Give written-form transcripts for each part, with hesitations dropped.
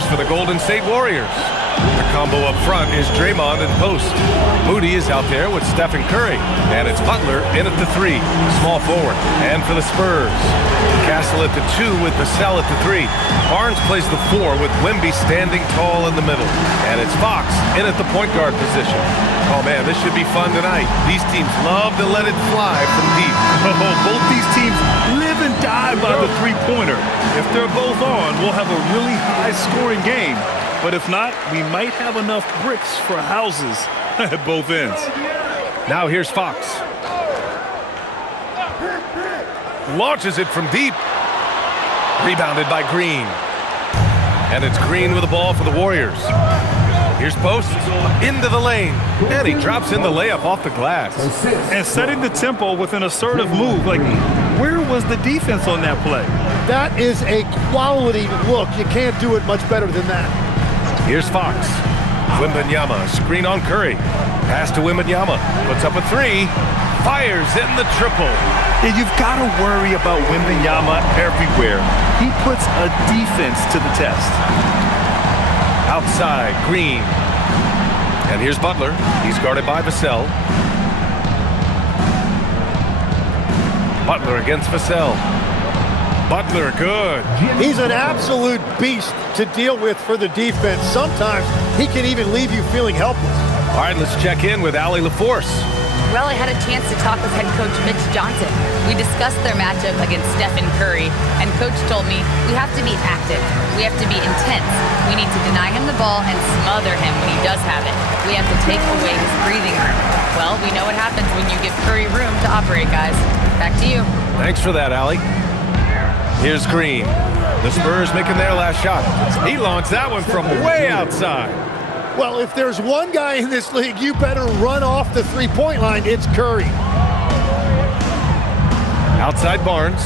Warriors for the Golden State Warriors. The combo up front is Draymond and post. Moody is out there with Stephen Curry. And it's Butler in at the 3, small forward. And for the Spurs, Castle at the 2 with Vassell at the 3. Barnes plays the 4 with Wemby standing tall in the middle. And it's Fox in at the point guard position. Oh man, this should be fun tonight. These teams love to let it fly from deep. Both these teams live and die by the three-pointer. If they're both on, we'll have a really high-scoring game. But if not, we might have enough bricks for houses at both ends. Now here's Fox. Launches it from deep. Rebounded by Green. And it's Green with the ball for the Warriors. Here's Post into the lane. And he drops in the layup off the glass. And setting the tempo with an assertive move. Like, where was the defense on that play? That is a quality look. You can't do it much better than that. Here's Fox. Wembanyama, screen on Curry. Pass to Wembanyama. Puts up a 3. Fires in the triple. And you've got to worry about Wembanyama everywhere. He puts a defense to the test. Outside, Green. And here's Butler. He's guarded by Vassell. Butler against Vassell. Butler, good. He's an absolute beast to deal with for the defense. Sometimes he can even leave you feeling helpless. All right, let's check in with Allie LaForce. Well, I had a chance to talk with head coach Mitch Johnson. We discussed their matchup against Stephen Curry, and coach told me we have to be active. We have to be intense. We need to deny him the ball and smother him when he does have it. We have to take away his breathing room. Well, we know what happens when you give Curry room to operate, guys. Back to you. Thanks for that, Allie. Here's Green. The Spurs making their last shot. He launched that one from way outside. Well, if there's one guy in this league, you better run off the three-point line. It's Curry. Outside Barnes.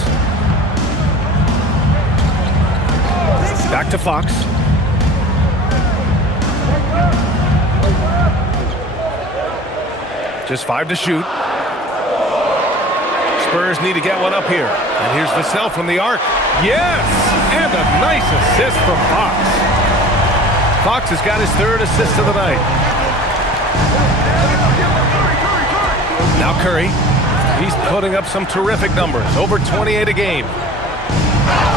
Back to Fox. Just 5 to shoot. Spurs need to get one up here. And here's Vassell from the arc. Yes! And a nice assist from Fox. Fox has got his 3rd assist of the night. Now Curry. He's putting up some terrific numbers. Over 28 a game.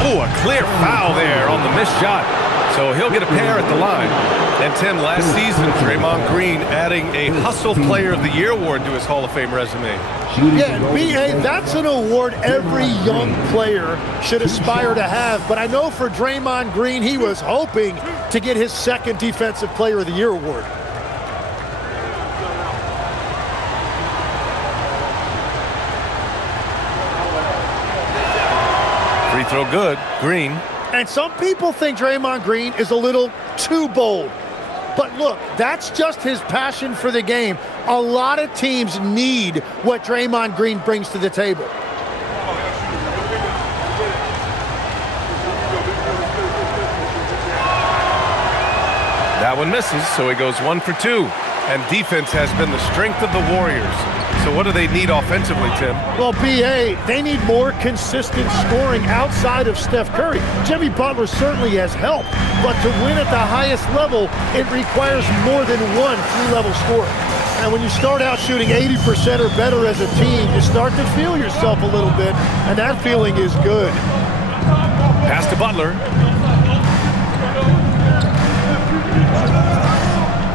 Oh, a clear foul there on the missed shot. So he'll get a pair at the line. And Tim, last season, Draymond Green adding a Hustle Player of the Year award to his Hall of Fame resume. Yeah, B.A., that's an award every young player should aspire to have. But I know for Draymond Green, he was hoping to get his 2nd Defensive Player of the Year award. Free throw good. Green. And some people think Draymond Green is a little too bold. But look, that's just his passion for the game. A lot of teams need what Draymond Green brings to the table. That one misses, so he goes 1 for 2. And defense has been the strength of the Warriors. So what do they need offensively, Tim? Well, B.A., they need more consistent scoring outside of Steph Curry. Jimmy Butler certainly has helped, but to win at the highest level, it requires more than one three-level scorer. And when you start out shooting 80% or better as a team, you start to feel yourself a little bit, and that feeling is good. Pass to Butler.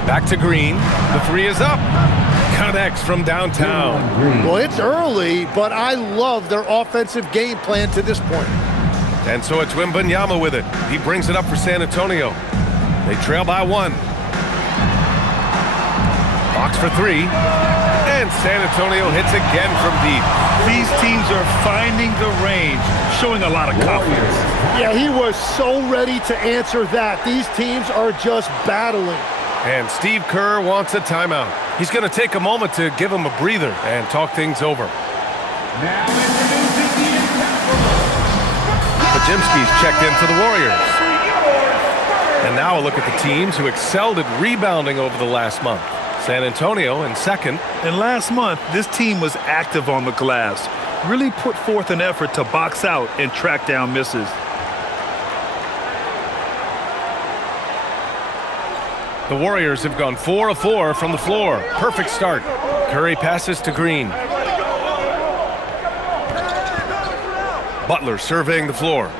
Back to Green. The 3 is up. Connects from downtown. Well, it's early, but I love their offensive game plan to this point. And so it's Wembanyama with it. He brings it up for San Antonio. They trail by 1. Fox for 3. And San Antonio hits again from deep. These teams are finding the range, showing a lot of confidence. Yeah, he was so ready to answer that. These teams are just battling. And Steve Kerr wants a timeout. He's going to take a moment to give him a breather and talk things over. Podziemski's checked in for the Warriors. And now a look at the teams who excelled at rebounding over the last month. San Antonio in 2nd. And last month, this team was active on the glass. Really put forth an effort to box out and track down misses. The Warriors have gone 4 of 4 from the floor. Perfect start. Curry passes to Green. Butler surveying the floor.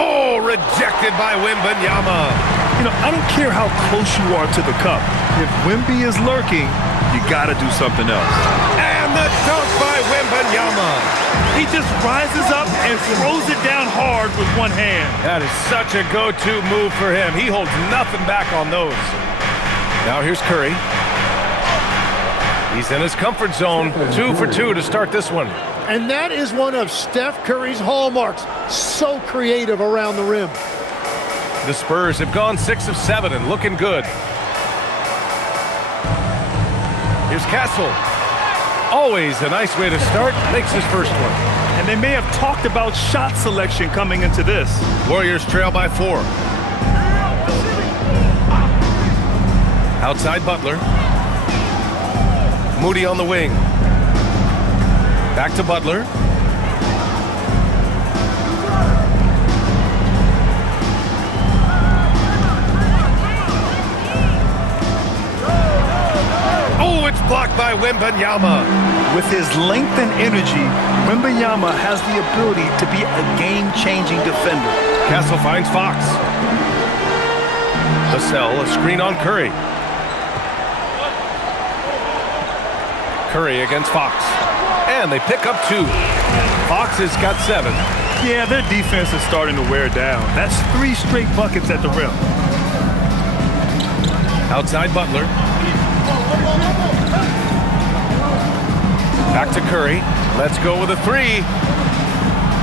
Oh, rejected by Wembanyama. You know, I don't care how close you are to the cup. If Wemby is lurking, you got to do something else. And the dunk by Wembanyama. He just rises up and throws it down hard with one hand. That is such a go-to move for him. He holds nothing back on those. Now here's Curry. He's in his comfort zone. 2 for 2 to start this one. And that is one of Steph Curry's hallmarks. So creative around the rim. The Spurs have gone 6 of 7 and looking good. Here's Castle. Always a nice way to start. Makes his first one. And they may have talked about shot selection coming into this. Warriors trail by 4. Outside Butler. Moody on the wing. Back to Butler. Oh, it's blocked by Wembanyama. With his length and energy, Wembanyama has the ability to be a game-changing defender. Castle finds Fox. Vassell, a screen on Curry. Curry against Fox. And they pick up 2. Fox has got 7. Yeah, their defense is starting to wear down. That's 3 straight buckets at the rim. Outside Butler. Back to Curry. Let's go with a 3.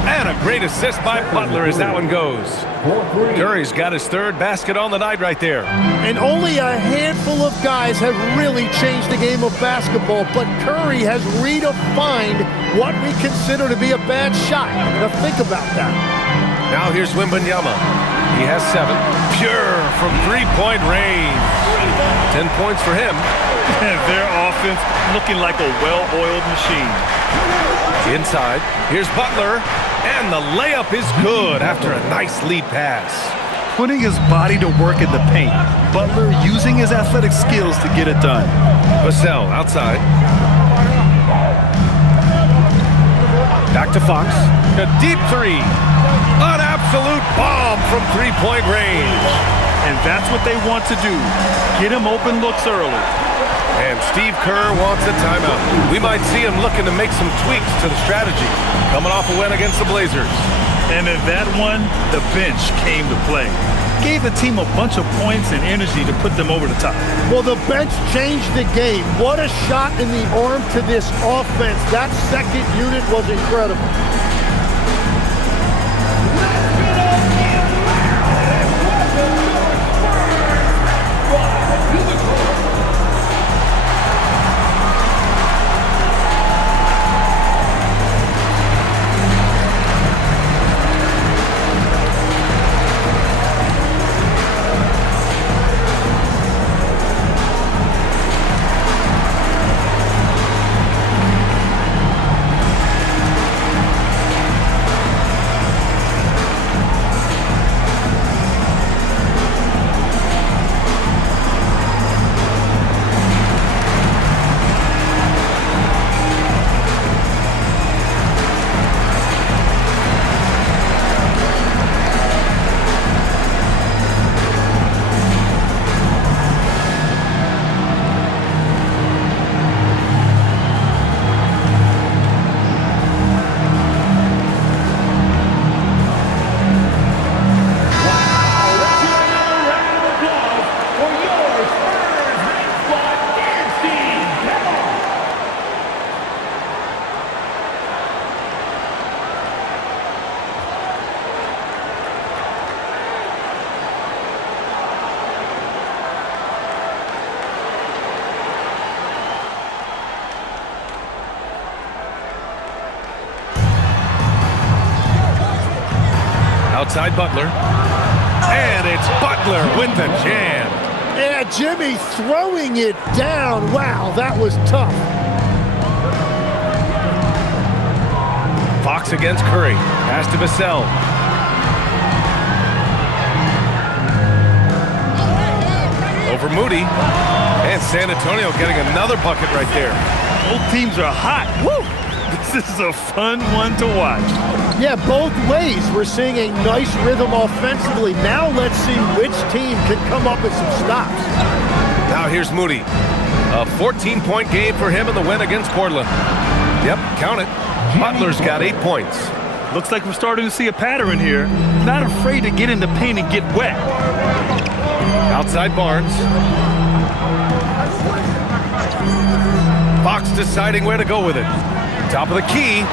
And a great assist by Butler as that one goes. Curry's got his 3rd basket on the night right there. And only a handful of guys have really changed the game of basketball, but Curry has redefined what we consider to be a bad shot. Now think about that. Now here's Wembanyama. He has 7. Pure from 3-point range. 10 points for him. And their offense looking like a well-oiled machine. Inside, here's Butler. And the layup is good after a nice lead pass. Putting his body to work in the paint. Butler using his athletic skills to get it done. Vassell outside. Back to Fox. A deep 3. An absolute bomb from 3-point range. And that's what they want to do. Get him open looks early. And Steve Kerr wants a timeout. We might see him looking to make some tweaks to the strategy. Coming off a win against the Blazers. And in that one, the bench came to play. Gave the team a bunch of points and energy to put them over the top. Well, the bench changed the game. What a shot in the arm to this offense. That second unit was incredible. Outside Butler. And it's Butler with the jam. Yeah, Jimmy throwing it down. Wow, that was tough. Fox against Curry. Pass to Vassell. over Moody. And San Antonio getting another bucket right there. Both teams are hot. Woo! This is a fun one to watch. Yeah, both ways. We're seeing a nice rhythm offensively. Now let's see which team can come up with some stops. Now here's Moody. A 14-point game for him in the win against Portland. Yep, count it. Butler's got 8 points. Looks like we're starting to see a pattern here. Not afraid to get in the paint and get wet. Outside Barnes. Fox deciding where to go with it. Top of the key.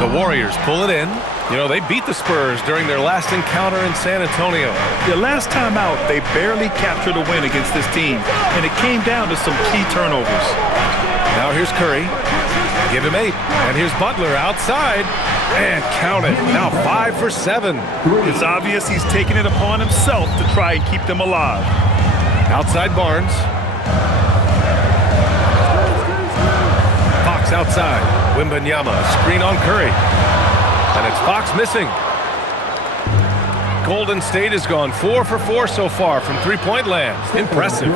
The Warriors pull it in. You know, they beat the Spurs during their last encounter in San Antonio. The last time out, they barely captured a win against this team, and it came down to some key turnovers. Now here's Curry. Give him 8. And here's Butler outside. And count it. Now 5 for 7. It's obvious he's taking it upon himself to try and keep them alive. Outside Barnes. Fox outside. Wembanyama, screen on Curry. And it's Fox missing. Golden State has gone 4 for 4 so far from three-point land. Impressive.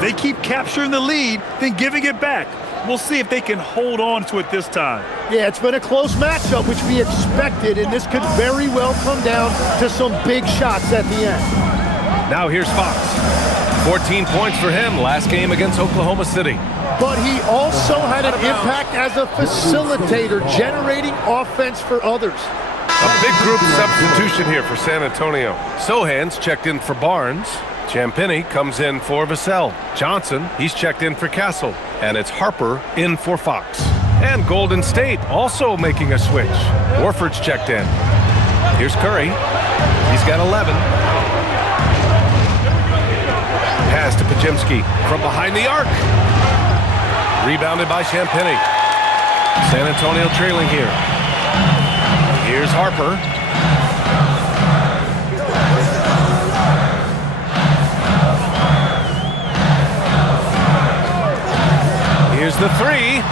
They keep capturing the lead, then giving it back. We'll see if they can hold on to it this time. Yeah, it's been a close matchup, which we expected, and this could very well come down to some big shots at the end. Now here's Fox. 14 points for him last game against Oklahoma City. But he also had an impact as a facilitator, generating offense for others. A big group substitution here for San Antonio. Sohan's checked in for Barnes. Champagny comes in for Vassell. Johnson, he's checked in for Castle. And it's Harper in for Fox. And Golden State also making a switch. Warford's checked in. Here's Curry. He's got 11. Pass to Pajemski from behind the arc. Rebounded by Champagny. San Antonio trailing here. Here's Harper. Here's the 3.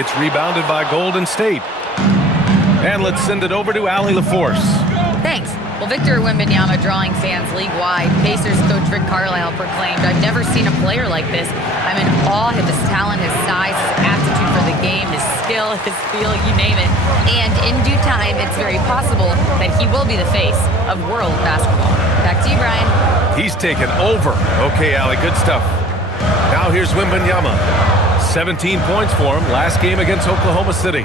It's rebounded by Golden State. And let's send it over to Allie LaForce. Thanks. Well, Victor Wembanyama drawing fans league-wide. Pacers coach Rick Carlisle proclaimed, "I've never seen a player like this. I'm in awe of his talent, his size, his aptitude for the game, his skill, his feel, you name it. And in due time, it's very possible that he will be the face of world basketball." Back to you, Brian. He's taken over. Okay, Allie, good stuff. Now here's Wembanyama. 17 points for him last game against Oklahoma City.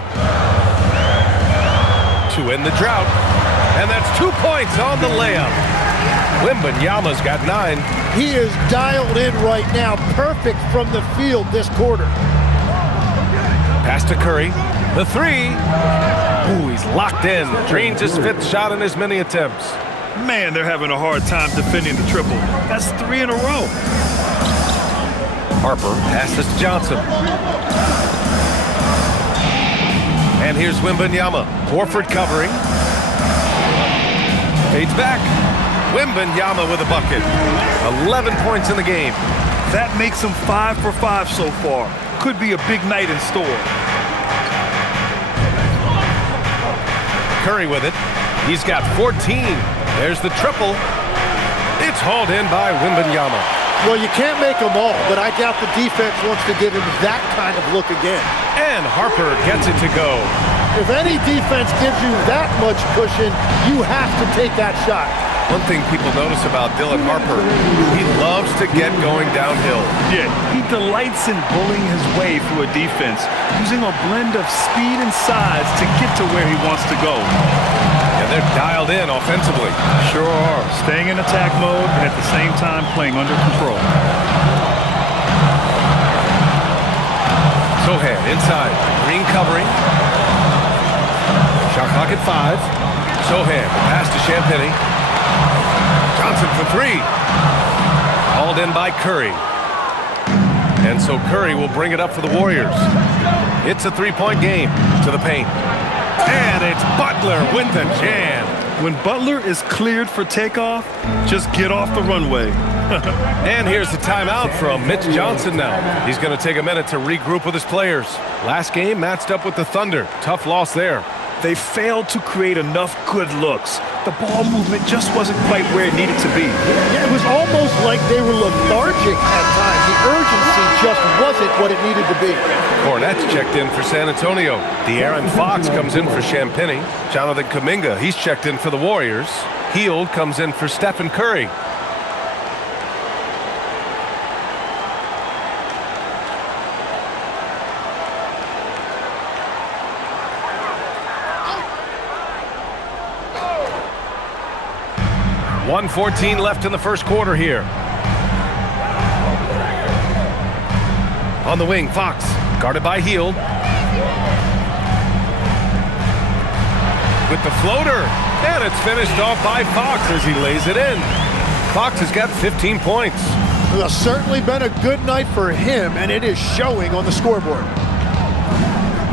To end the drought. And that's 2 points on the layup. Wembanyama's got 9. He is dialed in right now. Perfect from the field this quarter. Pass to Curry. The 3. Ooh, he's locked in. Drains his 5th shot in as many attempts. Man, they're having a hard time defending the triple. That's 3 in a row. Harper passes to Johnson. And here's Wembanyama. Horford covering. Fades back. Wembanyama with a bucket. 11 points in the game. That makes him 5 for 5 so far. Could be a big night in store. Curry with it. He's got 14. There's the triple. It's hauled in by Wembanyama. Well, you can't make them all, but I doubt the defense wants to give him that kind of look again. And Harper gets it to go. If any defense gives you that much cushion, you have to take that shot. One thing people notice about Dylan Harper, he loves to get going downhill. Yeah, he delights in bullying his way through a defense, using a blend of speed and size to get to where he wants to go. And they're dialed in offensively. Sure are. Staying in attack mode and at the same time playing under control. Sohan inside. Green covering. Shot clock at 5. Sohan, pass to Champagny. Johnson for 3. Hauled in by Curry. And so Curry will bring it up for the Warriors. It's a 3-point game to the paint. And it's Butler with the jam. When Butler is cleared for takeoff, just get off the runway. And here's the timeout from Mitch Johnson now. He's going to take a minute to regroup with his players. Last game matched up with the Thunder. Tough loss there. They failed to create enough good looks. The ball movement just wasn't quite where it needed to be. Yeah, it was almost almost like they were lethargic at times. The urgency just wasn't what it needed to be. Hornets checked in for San Antonio. De'Aaron Fox comes in for Champagny. Jonathan Kuminga, he's checked in for the Warriors. Hield comes in for Stephen Curry. .114 left in the first quarter here. On the wing, Fox, guarded by Hield. With the floater, and it's finished off by Fox as he lays it in. Fox has got 15 points. Well, it's certainly been a good night for him, and it is showing on the scoreboard.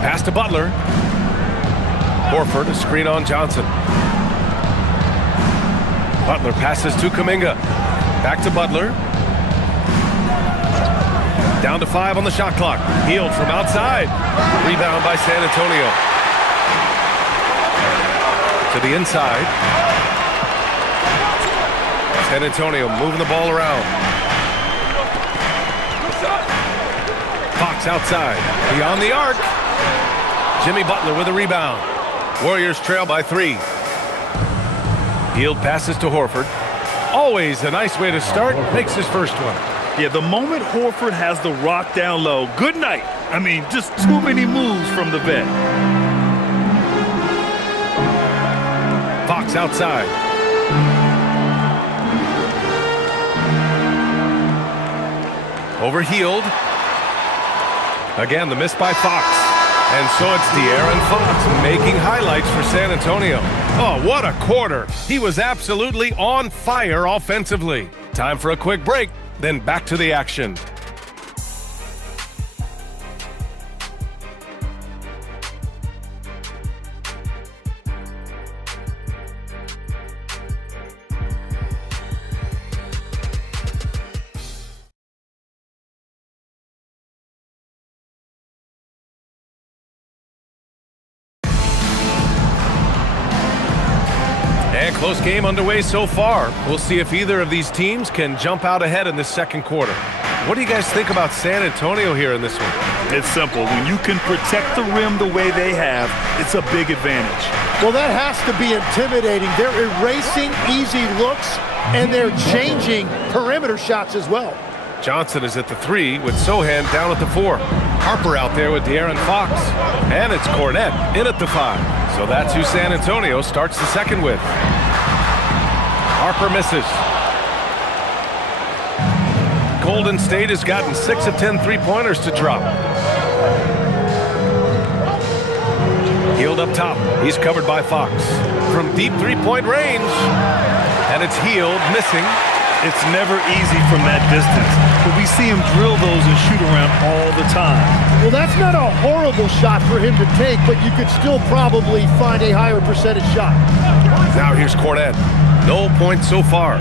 Pass to Butler. Horford, a screen on Johnson. Butler passes to Kuminga. Back to Butler. Down to 5 on the shot clock. Hield from outside. Rebound by San Antonio. To the inside. San Antonio moving the ball around. Fox outside. Beyond the arc. Jimmy Butler with a rebound. Warriors trail by 3. Hield passes to Horford. Always a nice way to start. Makes his first one. Yeah, the moment Horford has the rock down low, good night. I mean, just too many moves from the vet. Fox outside. Over Hield. Again, the miss by Fox. And so it's De'Aaron Fox making highlights for San Antonio. Oh, what a quarter. He was absolutely on fire offensively. Time for a quick break, then back to the action. And close game underway so far. We'll see if either of these teams can jump out ahead in this second quarter. What do you guys think about San Antonio here in this one? It's simple. When you can protect the rim the way they have, it's a big advantage. Well, that has to be intimidating. They're erasing easy looks, and they're changing perimeter shots as well. Johnson is at the 3 with Sohan down at the 4. Harper out there with De'Aaron Fox. And it's Cornette in at the 5. So that's who San Antonio starts the second with. Harper misses. Golden State has gotten 6 of 10 three-pointers to drop. Hield up top. He's covered by Fox. From deep three-point range. And it's Hield missing. It's never easy from that distance, but we see him drill those and shoot around all the time. Well, that's not a horrible shot for him to take, but you could still probably find a higher percentage shot. Now here's Cornette. No points so far.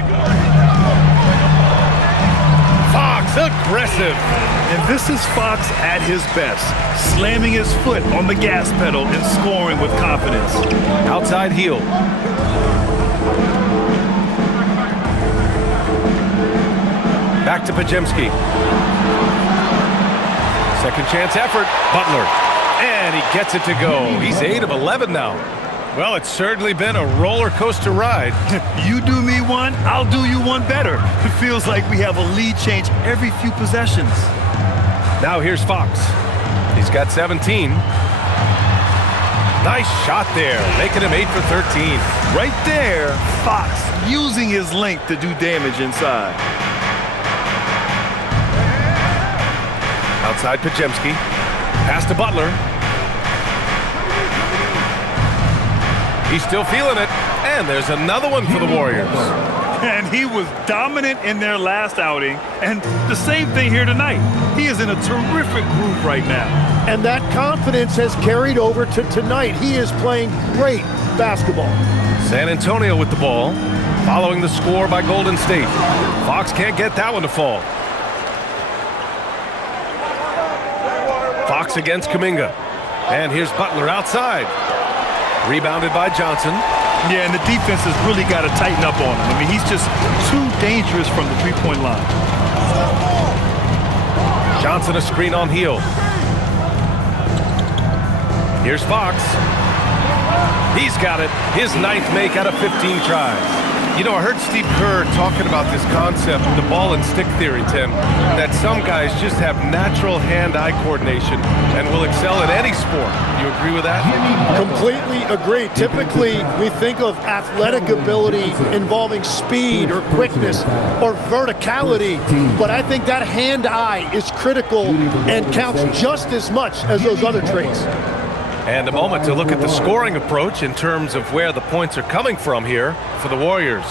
Fox, aggressive. And this is Fox at his best, slamming his foot on the gas pedal and scoring with confidence. Outside Hield. Back to Pajemski. Second chance effort. Butler. And he gets it to go. He's 8 of 11 now. Well, it's certainly been a roller coaster ride. You do me one, I'll do you one better. It feels like we have a lead change every few possessions. Now here's Fox. He's got 17. Nice shot there, making him 8 for 13. Right there, Fox using his length to do damage inside. Outside Pajemski. Pass to Butler. He's still feeling it. And there's another one for the Warriors. And he was dominant in their last outing. And the same thing here tonight. He is in a terrific groove right now. And that confidence has carried over to tonight. He is playing great basketball. San Antonio with the ball. Following the score by Golden State. Fox can't get that one to fall. Fox against Kuminga. And here's Butler outside. Rebounded by Johnson. Yeah, and the defense has really got to tighten up on him. I mean, he's just too dangerous from the three-point line. Johnson a screen on Hield. Here's Fox. He's got it. His 9th make out of 15 tries. You know, I heard Steve Kerr talking about this concept, the ball and stick theory, Tim, that some guys just have natural hand-eye coordination and will excel in any sport. You agree with that? Completely agree. Typically, we think of athletic ability involving speed or quickness or verticality, but I think that hand-eye is critical and counts just as much as those other traits. And a moment to look at the scoring approach in terms of where the points are coming from here for the Warriors.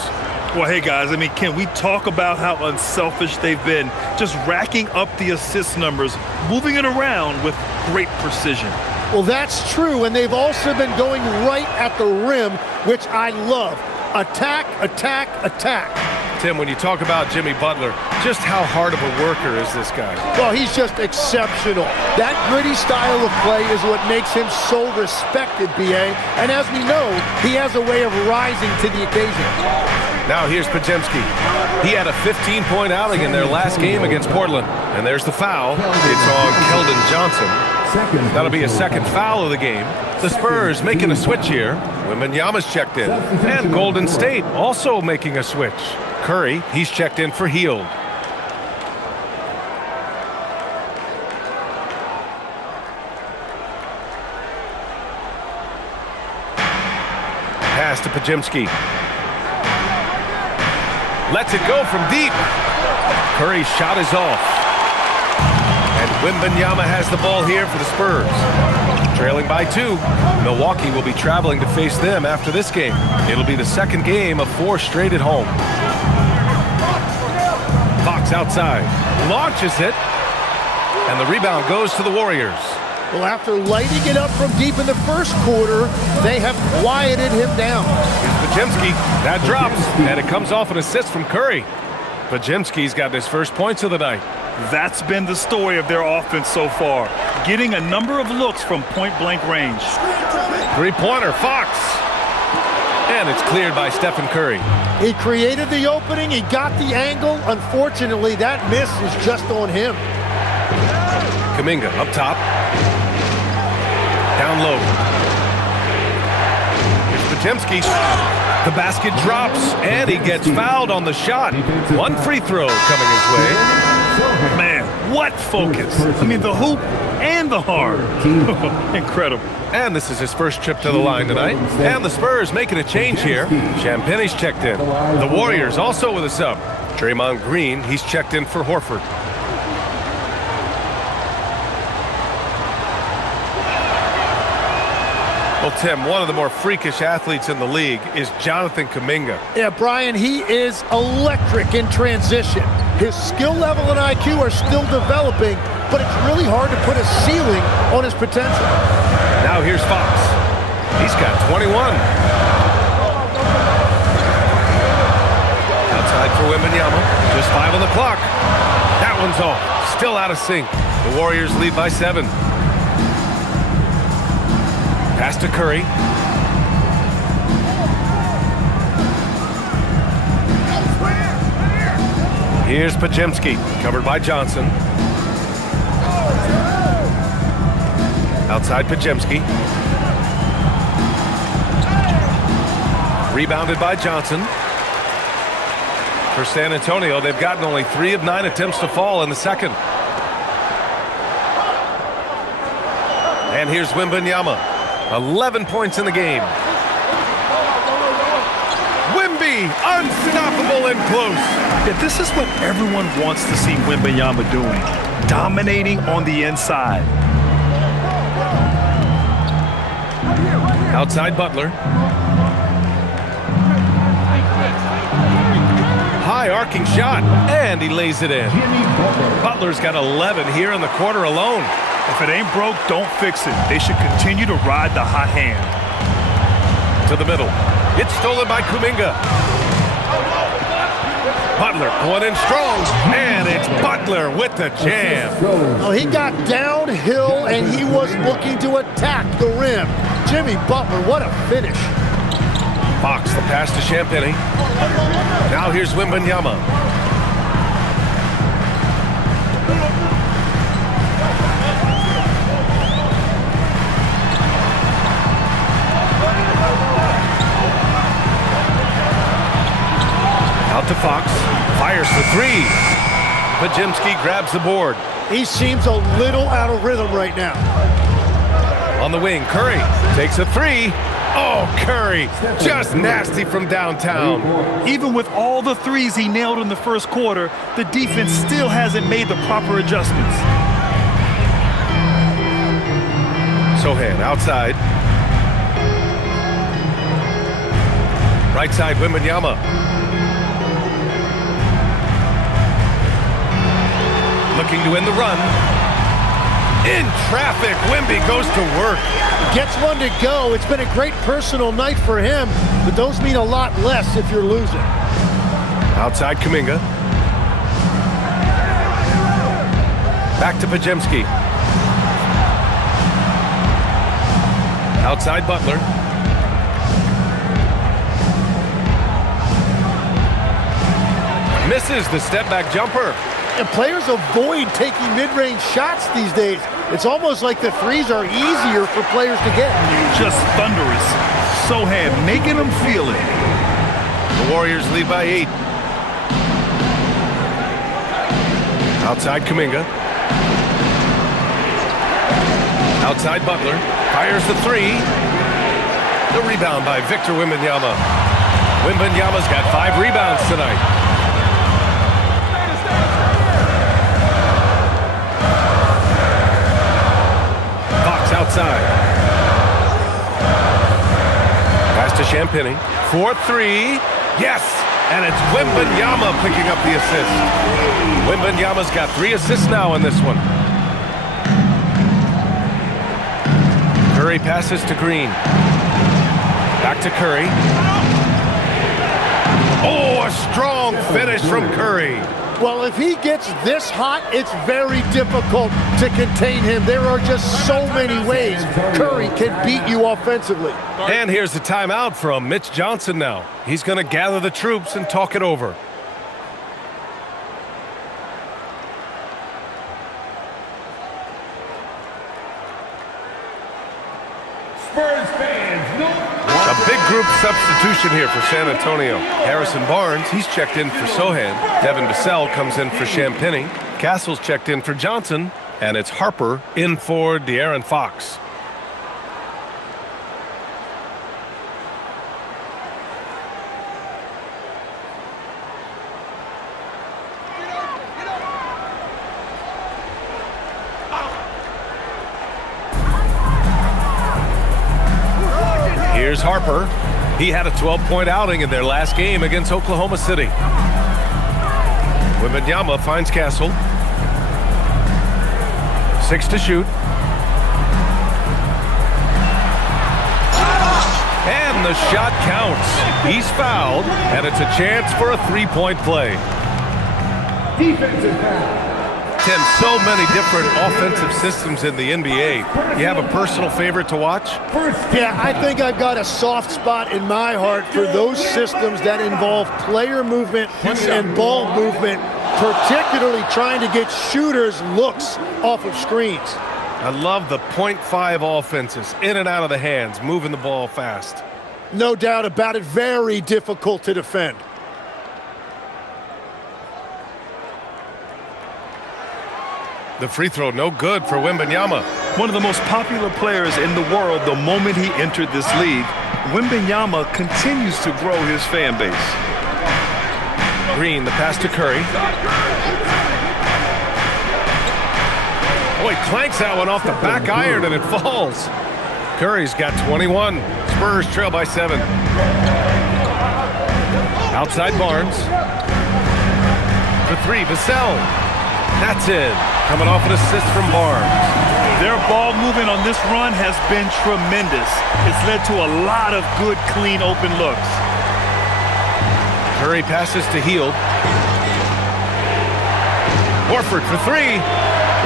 Well, hey, guys, I mean, can we talk about how unselfish they've been? Just racking up the assist numbers, moving it around with great precision. Well, that's true, and they've also been going right at the rim, which I love. Attack, attack, attack. Tim, when you talk about Jimmy Butler, just how hard of a worker is this guy? Well, he's just exceptional. That gritty style of play is what makes him so respected, B.A. And as we know, he has a way of rising to the occasion. Now here's Podziemski. He had a 15-point outing in their last game against Portland. And there's the foul. It's on Keldon Johnson. That'll be a second foul of the game. The Spurs making a switch here. Wembanyama's checked in. And Golden State also making a switch. Curry, he's checked in for Hield. Pass to Podziemski. Lets it go from deep. Curry's shot is off. And Wembanyama has the ball here for the Spurs. Trailing by 2. Milwaukee will be traveling to face them after this game. It'll be the second game of 4 straight at home. Fox outside. Launches it. And the rebound goes to the Warriors. Well, after lighting it up from deep in the first quarter, they have quieted him down. Here's Podziemski. That drops. And it comes off an assist from Curry. Podziemski's got his first points of the night. That's been the story of their offense so far, getting a number of looks from point-blank range. Three-pointer, Fox. And it's cleared by Stephen Curry. He created the opening, he got the angle. Unfortunately, that miss is just on him. Kuminga up top. Down low. Here's Podziemski. The basket drops, and he gets fouled on the shot. One free throw coming his way. Man, what focus. I mean, the hoop and the heart. Incredible. And this is his first trip to the line tonight. And the Spurs making a change here. Champagne's checked in. The Warriors also with a sub. Draymond Green, he's checked in for Horford. Well, Tim, one of the more freakish athletes in the league is Jonathan Kuminga. Yeah, Brian, he is electric in transition. His skill level and IQ are still developing, but it's really hard to put a ceiling on his potential. Now here's Fox. He's got 21. Outside for Wembanyama. Just 5 on the clock. That one's off. Still out of sync. The Warriors lead by 7. Pass to Curry. Here's Podziemski, covered by Johnson. Outside Podziemski. Rebounded by Johnson. For San Antonio, they've gotten only 3 of 9 attempts to fall in the second. And here's Wembanyama. 11 points in the game. Wemby, unstoppable and close. Yeah, this is what everyone wants to see Wembanyama doing, dominating on the inside. Outside Butler. High arcing shot, and he lays it in. Butler's got 11 here in the quarter alone. If it ain't broke, don't fix it. They should continue to ride the hot hand. To the middle. It's stolen by Kuminga. Butler going in strong, and it's Butler with the jam. Well, he got downhill, and he was looking to attack the rim. Jimmy Butler, what a finish. Fox, the pass to Champagny. Now here's Wembanyama. Out to Fox. Fires for three. Pajemski grabs the board. He seems a little out of rhythm right now. On the wing, Curry takes a three. Oh, Curry, just nasty from downtown. Even with all the threes he nailed in the first quarter, the defense still hasn't made the proper adjustments. Sohan outside. Right side, Wembanyama. Looking to end the run. In traffic, Wemby goes to work. Gets one to go. It's been a great personal night for him, but those mean a lot less if you're losing. Outside Kuminga. Back to Pajemski. Outside Butler. Misses the step-back jumper. And players avoid taking mid-range shots these days. It's almost like the threes are easier for players to get. Just thunderous. Sohan making them feel it. The Warriors lead by 8. Outside Kuminga. Outside Butler. Fires the three. The rebound by Victor Wembanyama. Wembanyama's got 5 rebounds tonight. Outside. Pass to Champagny. 4-3. Yes! And it's Wembanyama picking up the assist. Wembanyama's got 3 assists now in this one. Curry passes to Green. Back to Curry. Oh, a strong finish from Curry. Well, if he gets this hot, it's very difficult to contain him. There are just so many ways Curry can beat you offensively. And here's the timeout from Mitch Johnson now. He's going to gather the troops and talk it over. Spurs fans, no. A big group substitution here for San Antonio. Harrison Barnes, he's checked in for Sohan. Devin Vassell comes in for Champagny. Castle's checked in for Johnson. And it's Harper in for De'Aaron Fox. Here's Harper. He had a 12-point outing in their last game against Oklahoma City. Wembanyama finds Castle. 6 to shoot. And the shot counts. He's fouled, and it's a chance for a 3-point play. Defensive foul. Tim, so many different offensive systems in the NBA. You have a personal favorite to watch? Yeah, I think I've got a soft spot in my heart for those systems that involve player movement and ball movement, particularly trying to get shooters looks off of screens. I love the .5 offenses, in and out of the hands, moving the ball fast. No doubt about it, very difficult to defend. The free throw, no good for Wembanyama. One of the most popular players in the world the moment he entered this league, Wembanyama continues to grow his fan base. Green, the pass to Curry. Oh, he clanks that one off the back iron and it falls. Curry's got 21. Spurs trail by 7. Outside Barnes. For 3, Vassell. That's it. Coming off an assist from Barnes. Their ball movement on this run has been tremendous. It's led to a lot of good, clean, open looks. Curry passes to Hield. Horford for 3.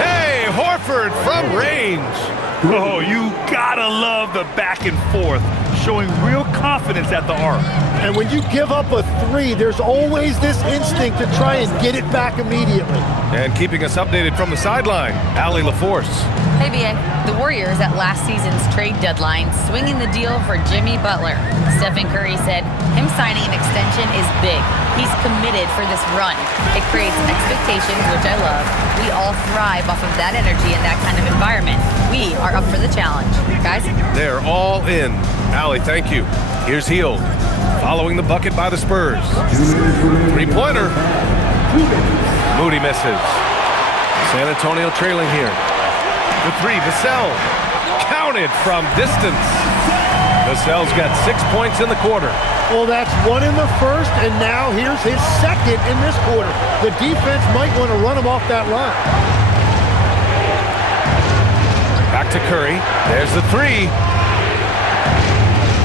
Hey, Horford from range. Oh, you gotta love the back and forth. showing real confidence at the arc. And when you give up a three, there's always this instinct to try and get it back immediately. And keeping us updated from the sideline, Allie LaForce. Hey, BA. The Warriors at last season's trade deadline swinging the deal for Jimmy Butler. Stephen Curry said him signing an extension is big. He's committed for this run. It creates expectations, which I love. We all thrive off of that energy and that kind of environment. We are up for the challenge. Guys? They're all in. Allie, thank you. Here's Hield. Following the bucket by the Spurs. Three-pointer. Moody misses. San Antonio trailing here. The three, Vassell. Counted from distance. Vassell's got 6 points in the quarter. Well, that's one in the first, and now here's his second in this quarter. The defense might want to run him off that line. Back to Curry. There's the three.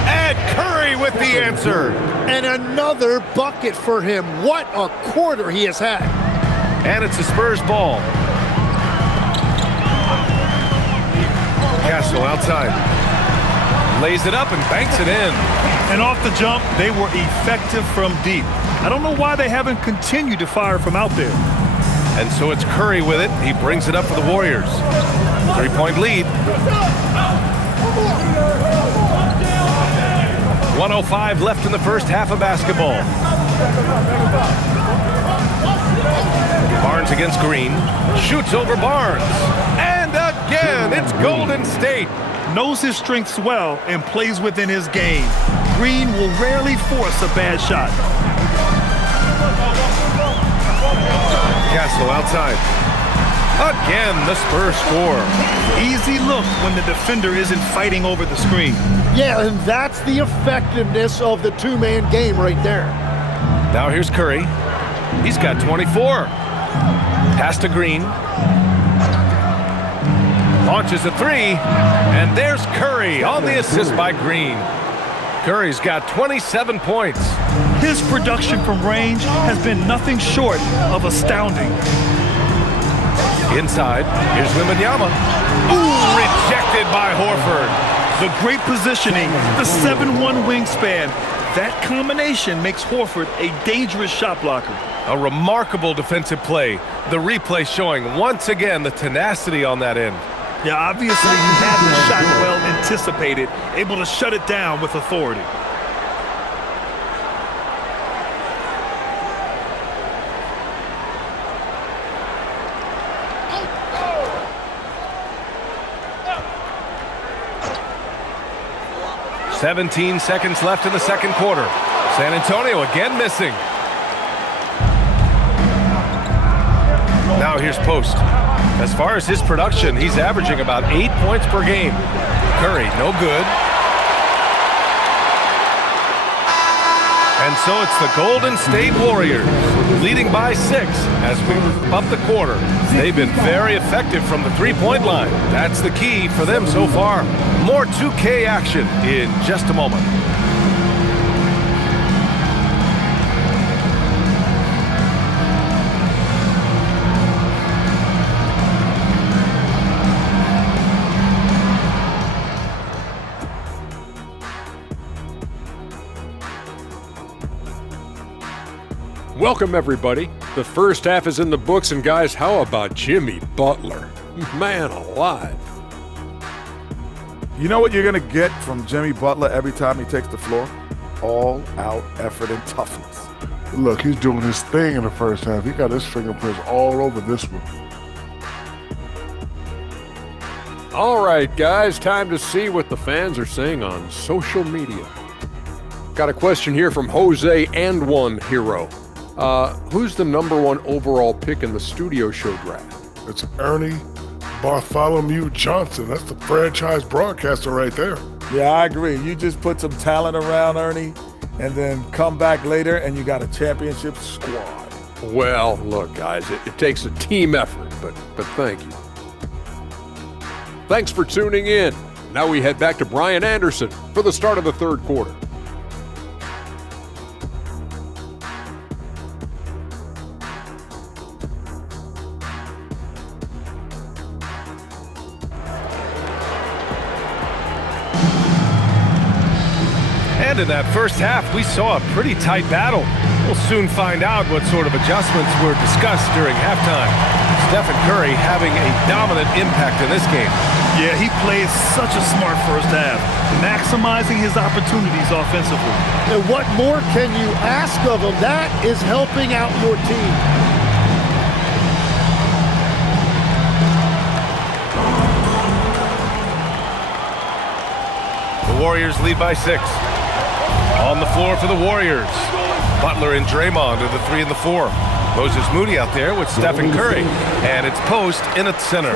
And Curry with the answer. And another bucket for him. What a quarter he has had. And it's the Spurs ball. Castle outside. Lays it up and banks it in. And off the jump, they were effective from deep. I don't know why they haven't continued to fire from out there. And so it's Curry with it. He brings it up for the Warriors. 3-point lead. 1:05 left in the first half of basketball. Barnes against Green. Shoots over Barnes. And again, it's Golden State. Knows his strengths well and plays within his game. Green will rarely force a bad shot. Castle outside. Again, the Spurs score. Easy look when the defender isn't fighting over the screen. Yeah, and that's the effectiveness of the two-man game right there. Now here's Curry. He's got 24. Pass to Green. Launches a three, and there's Curry on the assist by Green. Curry's got 27 points. His production from range has been nothing short of astounding. Inside, here's Wembanyama. Ooh, rejected by Horford. The great positioning, the 7'1" wingspan. That combination makes Horford a dangerous shot blocker. A remarkable defensive play. The replay showing once again the tenacity on that end. Yeah, obviously he had the shot well anticipated, able to shut it down with authority. "17 seconds left in the second quarter. San Antonio again missing. Now here's Post. As far as his production, he's averaging about 8 points per game. Curry, no good. And so it's the Golden State Warriors, leading by 6 as we wrap up the quarter. They've been very effective from the three-point line. That's the key for them so far. More 2K action in just a moment. Welcome, everybody. The first half is in the books, and guys, how about Jimmy Butler? Man alive. You know what you're going to get from Jimmy Butler every time he takes the floor? All-out effort and toughness. Look, he's doing his thing in the first half. He got his fingerprints all over this one. All right, guys, time to see what the fans are saying on social media. Got a question here from Jose and One Hero. Who's the #1 overall pick in the studio show draft? It's Ernie Bartholomew Johnson. That's the franchise broadcaster right there. Yeah, I agree. You just put some talent around Ernie and then come back later and you got a championship squad. Well, look, guys, it takes a team effort, but thank you. Thanks for tuning in. Now we head back to Brian Anderson for the start of the third quarter. And in that first half, we saw a pretty tight battle. We'll soon find out what sort of adjustments were discussed during halftime. Stephen Curry having a dominant impact in this game. Yeah, he played such a smart first half, maximizing his opportunities offensively. And what more can you ask of him? That is helping out your team. The Warriors lead by 6. On the floor for the Warriors. Butler and Draymond are the 3 and the 4. Moses Moody out there with Stephen Curry. And it's Post in at center.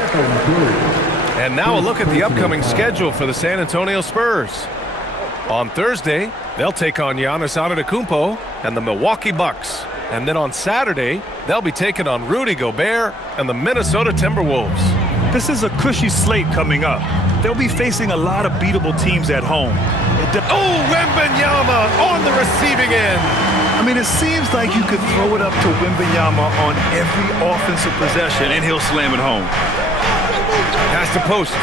And now a look at the upcoming schedule for the San Antonio Spurs. On Thursday, they'll take on Giannis Antetokounmpo and the Milwaukee Bucks. And then on Saturday, they'll be taking on Rudy Gobert and the Minnesota Timberwolves. This is a cushy slate coming up. They'll be facing a lot of beatable teams at home. Oh, Wembanyama on the receiving end. I mean, it seems like you could throw it up to Wembanyama on every offensive possession, and he'll slam it home. Pass to Post.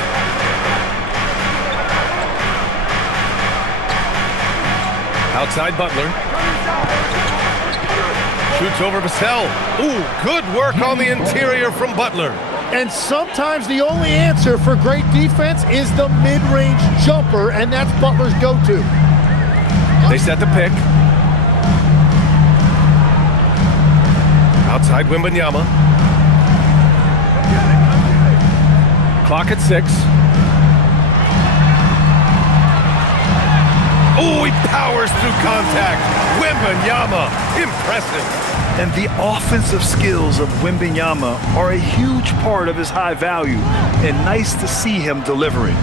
Outside Butler. Shoots over Vassell. Ooh, good work on the interior from Butler. And sometimes the only answer for great defense is the mid-range jumper, and that's Butler's go-to. They set the pick. Outside Wembanyama. Clock at 6. Oh, he powers through contact. Wembanyama, impressive. And the offensive skills of Wembanyama are a huge part of his high value, and nice to see him delivering.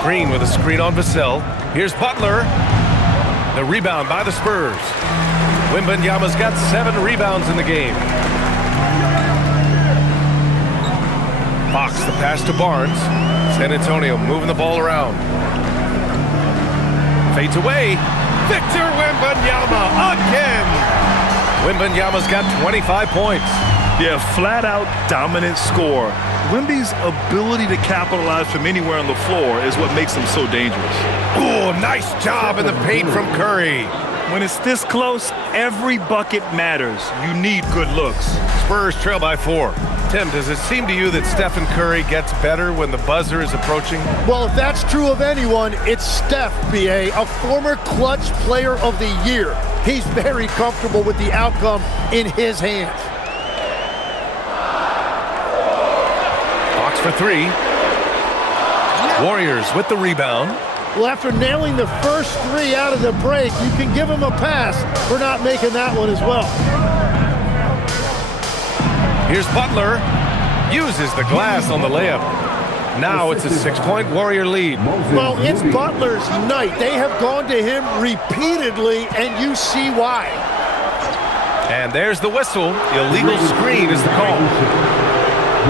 Green with a screen on Vassell. Here's Butler. The rebound by the Spurs. Wembanyama's got 7 rebounds in the game. Fox the pass to Barnes. San Antonio moving the ball around. Fades away. Victor Wembanyama again. Wembanyama's got 25 points. Yeah, flat-out dominant score. Wemby's ability to capitalize from anywhere on the floor is what makes him so dangerous. Oh, nice job in the paint from Curry. When it's this close, every bucket matters. You need good looks. Spurs trail by 4. Tim, does it seem to you that Stephen Curry gets better when the buzzer is approaching? Well, if that's true of anyone, it's Steph, B.A., a former clutch player of the year. He's very comfortable with the outcome in his hands. Fox for 3. Warriors with the rebound. Well, after nailing the first 3 out of the break, you can give him a pass for not making that one as well. Here's Butler. Uses the glass on the layup. Now it's a 6-point Warrior lead. Well, it's Butler's night. They have gone to him repeatedly, and you see why. And there's the whistle. Illegal screen is the call.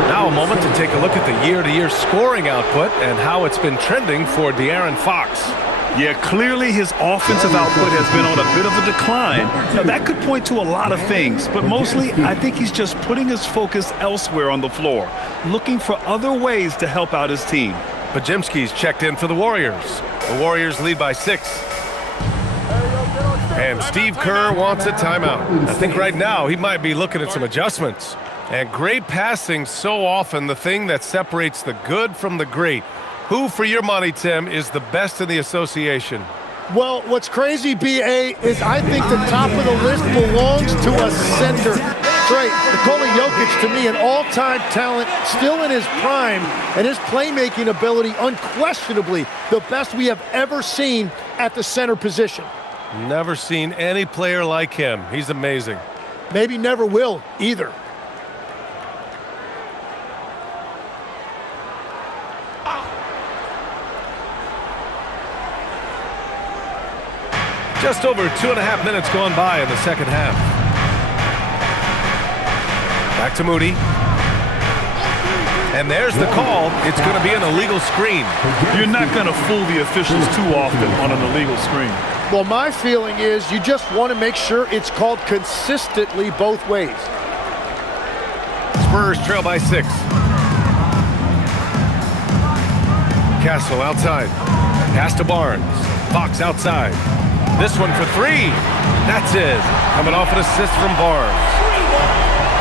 Now a moment to take a look at the year-to-year scoring output and how it's been trending for De'Aaron Fox. Yeah, clearly his offensive output has been on a bit of a decline. Now, that could point to a lot of things, but mostly I think he's just putting his focus elsewhere on the floor, looking for other ways to help out his team. Podziemski's checked in for the Warriors. The Warriors lead by 6. And Steve Kerr wants a timeout. I think right now he might be looking at some adjustments. And great passing, so often the thing that separates the good from the great. Who, for your money, Tim, is the best in the association? Well, what's crazy, B.A., is I think the top of the list belongs to a center. Right, Nikola Jokic, to me, an all-time talent, still in his prime, and his playmaking ability unquestionably the best we have ever seen at the center position. Never seen any player like him. He's amazing. Maybe never will either. Just over 2.5 minutes gone by in the second half. Back to Moody. And there's the call. It's going to be an illegal screen. You're not going to fool the officials too often on an illegal screen. Well, my feeling is you just want to make sure it's called consistently both ways. Spurs trail by 6. Castle outside. Pass to Barnes. Fox outside. This one for three. That's it. Coming off an assist from Barnes.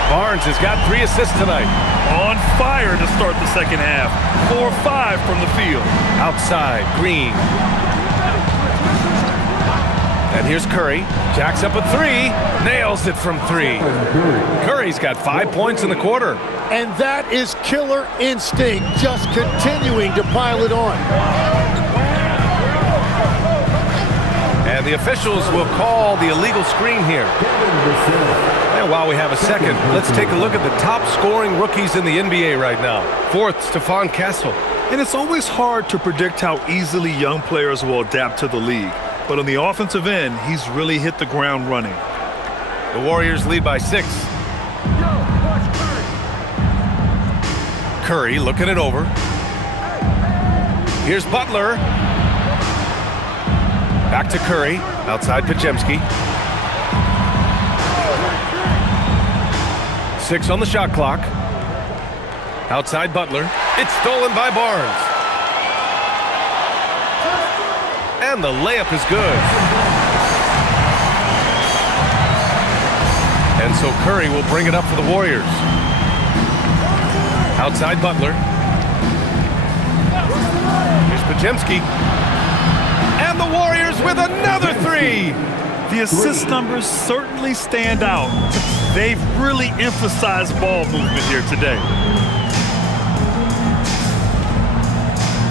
Barnes has got 3 assists tonight. On fire to start the second half. 4-5 from the field. Outside, Green. And here's Curry. Jacks up a 3. Nails it from 3. Curry's got 5 points in the quarter. And that is killer instinct, just continuing to pile it on. And the officials will call the illegal screen here. And while we have a second, let's take a look at the top scoring rookies in the NBA right now. 4th, Stephon Castle. And it's always hard to predict how easily young players will adapt to the league. But on the offensive end, he's really hit the ground running. The Warriors lead by 6. Curry looking it over. Here's Butler. Back to Curry. Outside Podziemski. 6 on the shot clock. Outside Butler. It's stolen by Barnes. And the layup is good. And so Curry will bring it up for the Warriors. Outside Butler. Here's Podziemski. And the Warriors with another 3. The assist numbers certainly stand out. They've really emphasized ball movement here today.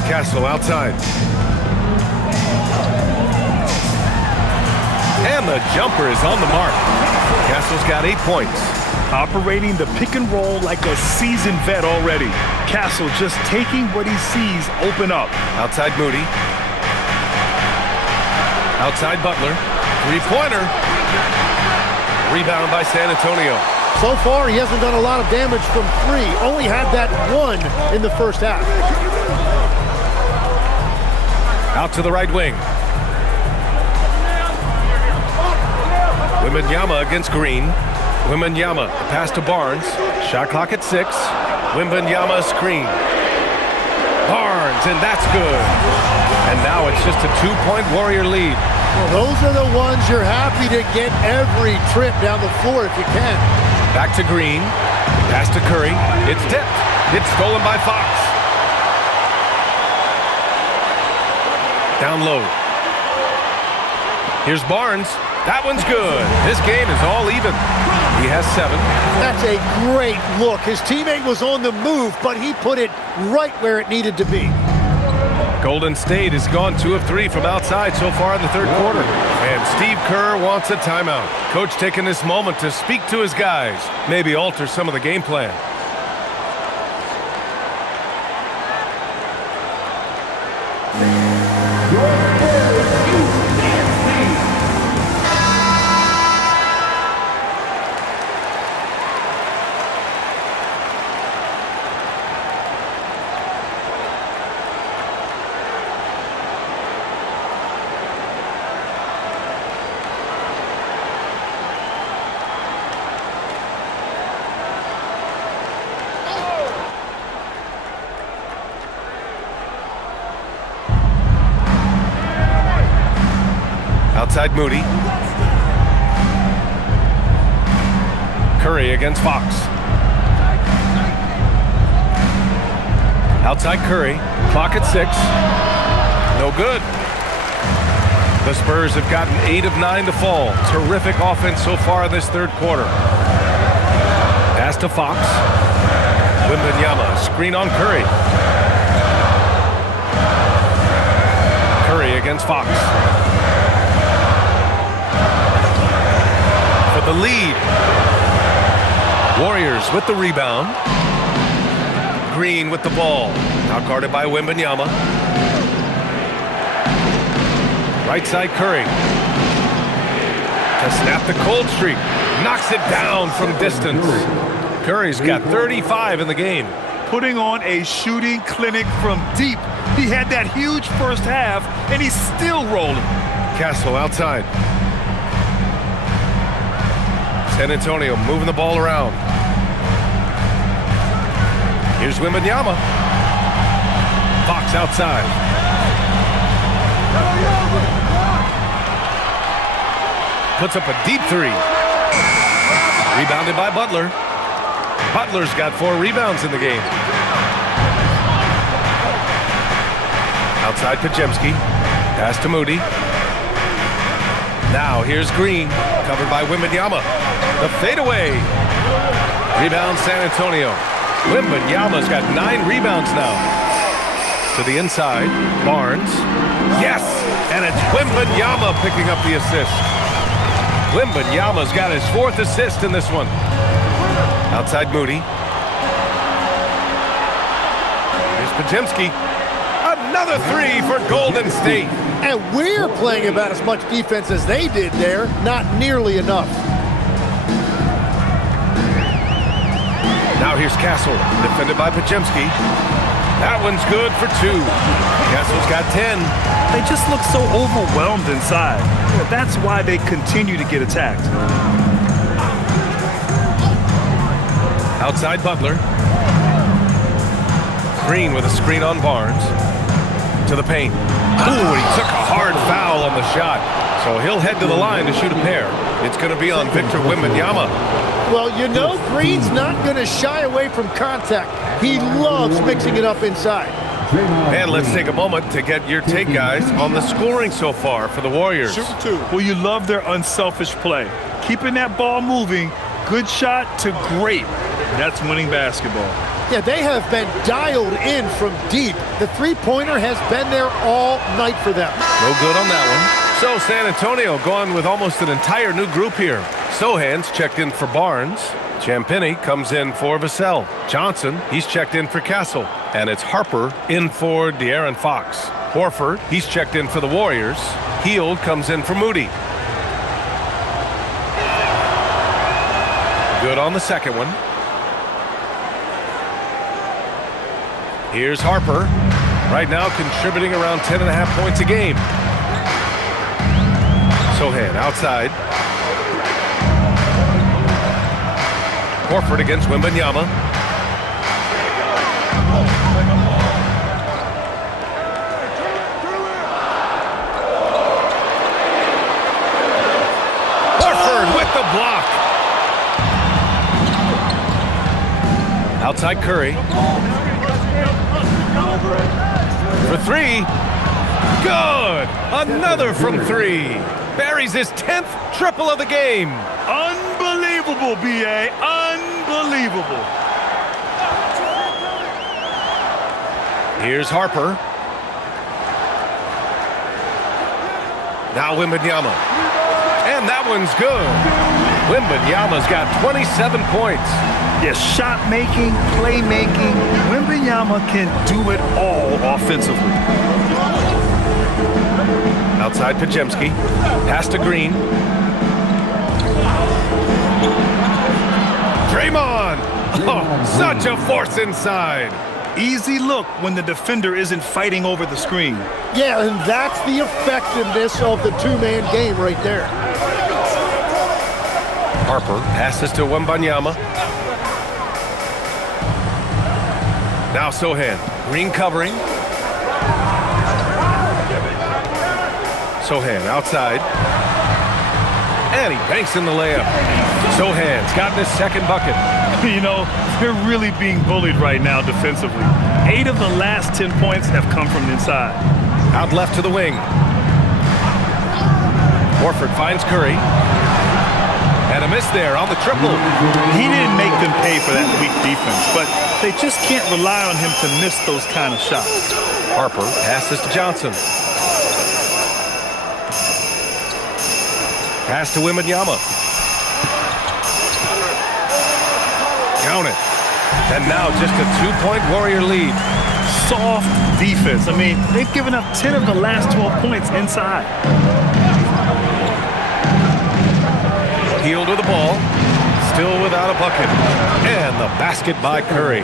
Castle outside. And the jumper is on the mark. Castle's got 8 points. Operating the pick and roll like a seasoned vet already. Castle just taking what he sees open up. Outside Moody. Outside Butler. 3-pointer. Rebound by San Antonio. So far, he hasn't done a lot of damage from 3. Only had that 1 in the first half. Out to the right wing. Wembanyama against Green. Wembanyama, pass to Barnes. Shot clock at 6. Wembanyama screen. Barnes, and that's good. And now it's just a 2-point Warrior lead. Well, those are the ones you're happy to get every trip down the floor if you can. Back to Green. Pass to Curry. It's tipped. It's stolen by Fox. Down low. Here's Barnes. That one's good. This game is all even. He has 7. That's a great look. His teammate was on the move, but he put it right where it needed to be. Golden State has gone 2 of 3 from outside so far in the third quarter. And Steve Kerr wants a timeout. Coach taking this moment to speak to his guys, maybe alter some of the game plan. Outside Moody. Curry against Fox. Outside Curry. Clock at 6. No good. The Spurs have gotten 8 of 9 to fall. Terrific offense so far in this third quarter. Pass to Fox. Wembanyama. Screen on Curry. Curry against Fox. For the lead. Warriors with the rebound. Green with the ball. Now guarded by Wembanyama. Right side Curry. To snap the cold streak. Knocks it down from distance. Curry's got 35 in the game. Putting on a shooting clinic from deep. He had that huge first half, and he's still rolling. Castle outside. San Antonio moving the ball around. Here's Wembanyama. Fox outside. puts up a deep three. Rebounded by Butler. Butler's got 4 rebounds in the game. Outside Pajemski. Pass to Moody. Now here's Green, covered by Wembanyama. The fadeaway. Rebound San Antonio. Wembanyama's got 9 rebounds now. To the inside, Barnes. Yes! And it's Wembanyama picking up the assist. Wembanyama's got his 4th assist in this one. Outside Moody. Here's Pajemski. Another 3 for Golden State. And we're playing about as much defense as they did there. Not nearly enough. Now here's Castle, defended by Pajemski. That one's good for 2. Castle's got 10. They just look so overwhelmed inside. That's why they continue to get attacked. Outside Butler. Green with a screen on Barnes. To the paint. Ooh, he took a hard foul on the shot. So he'll head to the line to shoot a pair. It's going to be on Victor Wembanyama. Well, you know Green's not going to shy away from contact. He loves mixing it up inside. And let's take a moment to get your take, guys, on the scoring so far for the Warriors. Well, you love their unselfish play. Keeping that ball moving, good shot to great. That's winning basketball. Yeah, they have been dialed in from deep. The three-pointer has been there all night for them. No good on that one. So San Antonio going with almost an entire new group here. Sohan's checked in for Barnes. Champagny comes in for Vassell. Johnson, he's checked in for Castle. And it's Harper in for De'Aaron Fox. Horford, he's checked in for the Warriors. Hield comes in for Moody. Good on the second one. Here's Harper. Right now contributing around 10.5 points a game. Sohan outside. Horford against Wembanyama. Horford with the block. Outside Curry. For 3. Good. Another from 3. Buries his 10th triple of the game. Unbelievable, B.A. Unbelievable. Here's Harper. Now Wembanyama. And that one's good. Wembanyama's got 27 points. Yes, shot making, play making. Wembanyama can do it all offensively. Outside Pajemski. Pass to Green. Draymond. Oh, such a force inside. Easy look when the defender isn't fighting over the screen. Yeah, and that's the effectiveness of the two-man game right there. Harper passes to Wembanyama. Now Sohan. Green covering. Sohan outside. And he banks in the layup. Sohan's gotten his second bucket. You know, they're really being bullied right now defensively. 8 of the last 10 points have come from inside. Out left to the wing. Horford finds Curry. And a miss there on the triple. He didn't make them pay for that weak defense, but they just can't rely on him to miss those kind of shots. Harper passes to Johnson. Pass to Wembanyama. Count it. And now just a 2-point Warrior lead. Soft defense. I mean, they've given up 10 of the last 12 points inside. Hield with the ball. Still without a bucket. And the basket by Curry.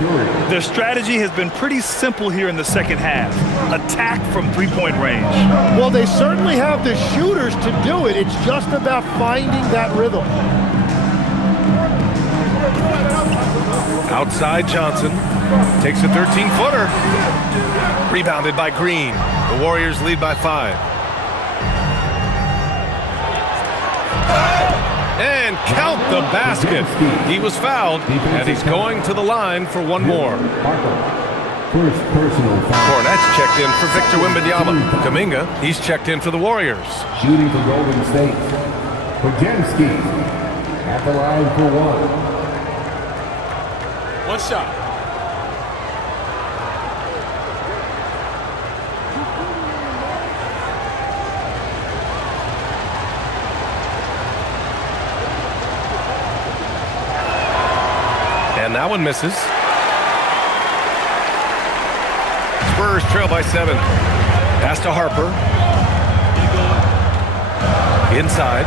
Their strategy has been pretty simple here in the second half. Attack from three-point range. Well, they certainly have the shooters to do it. It's just about finding that rhythm. Outside Johnson. Takes a 13-footer. Rebounded by Green. The Warriors lead by 5. And count the basket. He was fouled, and he's going to the line for one more. First personal foul. Hornets checked in for Victor Wembanyama. Kuminga, he's checked in for the Warriors. Shooting for Golden State. Pajemski at the line for one. One shot. And that one misses. Spurs trail by 7. Pass to Harper. Inside.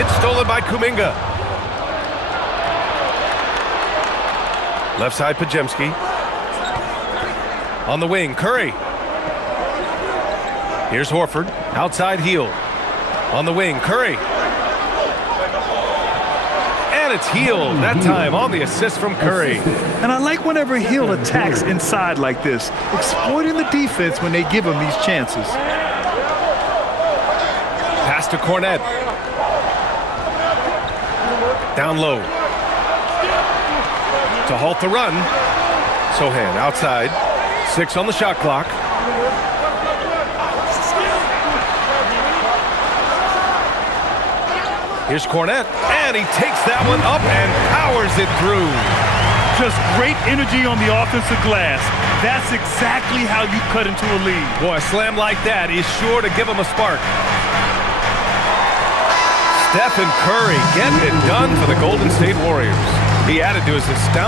It's stolen by Kuminga. Left side, Pajemski. On the wing, Curry. Here's Horford. Outside, Heel. On the wing, Curry. And it's Heel, that time on the assist from Curry. And I like whenever Hill attacks inside like this, exploiting the defense when they give him these chances. Pass to Cornet. Down low. To halt the run. Sohan outside. 6 on the shot clock. Here's Cornet, and he takes that one up and powers it through. Just great energy on the offensive glass. That's exactly how you cut into a lead. Boy, a slam like that is sure to give him a spark. Stephen Curry getting it done for the Golden State Warriors. He added to his astounding.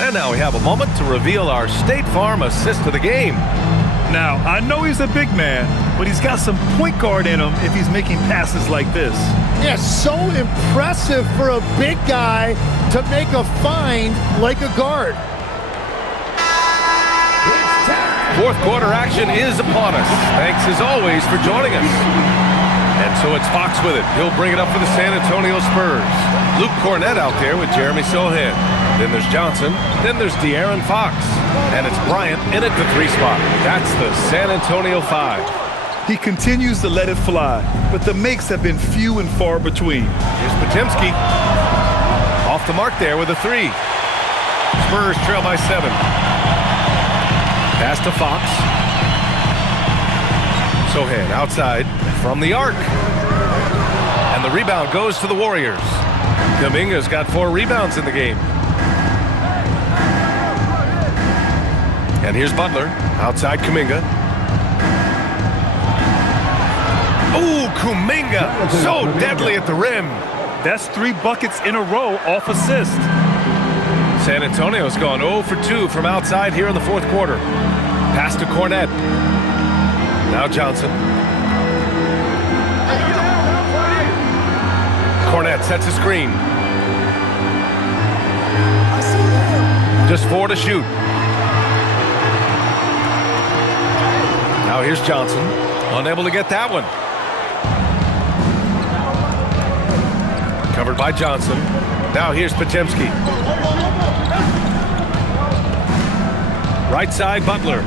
And now we have a moment to reveal our State Farm assist of the game. Now, I know he's a big man, but he's got some point guard in him if he's making passes like this. Yeah, so impressive for a big guy to make a find like a guard. Fourth quarter action is upon us. Thanks as always for joining us. And so it's Fox with it. He'll bring it up for the San Antonio Spurs. Luke Cornet out there with Jeremy Sohan. Then there's Johnson. Then there's De'Aaron Fox. And it's Bryant in at the 3 spot. That's the San Antonio 5. He continues to let it fly, but the makes have been few and far between. Here's Pajemski. Off the mark there with a 3. Spurs trail by 7. Pass to Fox. Sohan outside from the arc. And the rebound goes to the Warriors. Kuminga's got 4 rebounds in the game. And here's Butler, outside Kuminga. Ooh, Kuminga, so deadly at the rim. That's 3 buckets in a row off assist. San Antonio's gone 0 for 2 from outside here in the fourth quarter. Pass to Cornet. Now Johnson. Cornet sets a screen. Just 4 to shoot. Now here's Johnson, unable to get that one. Covered by Johnson. Now here's Pajemski. Right side, Butler.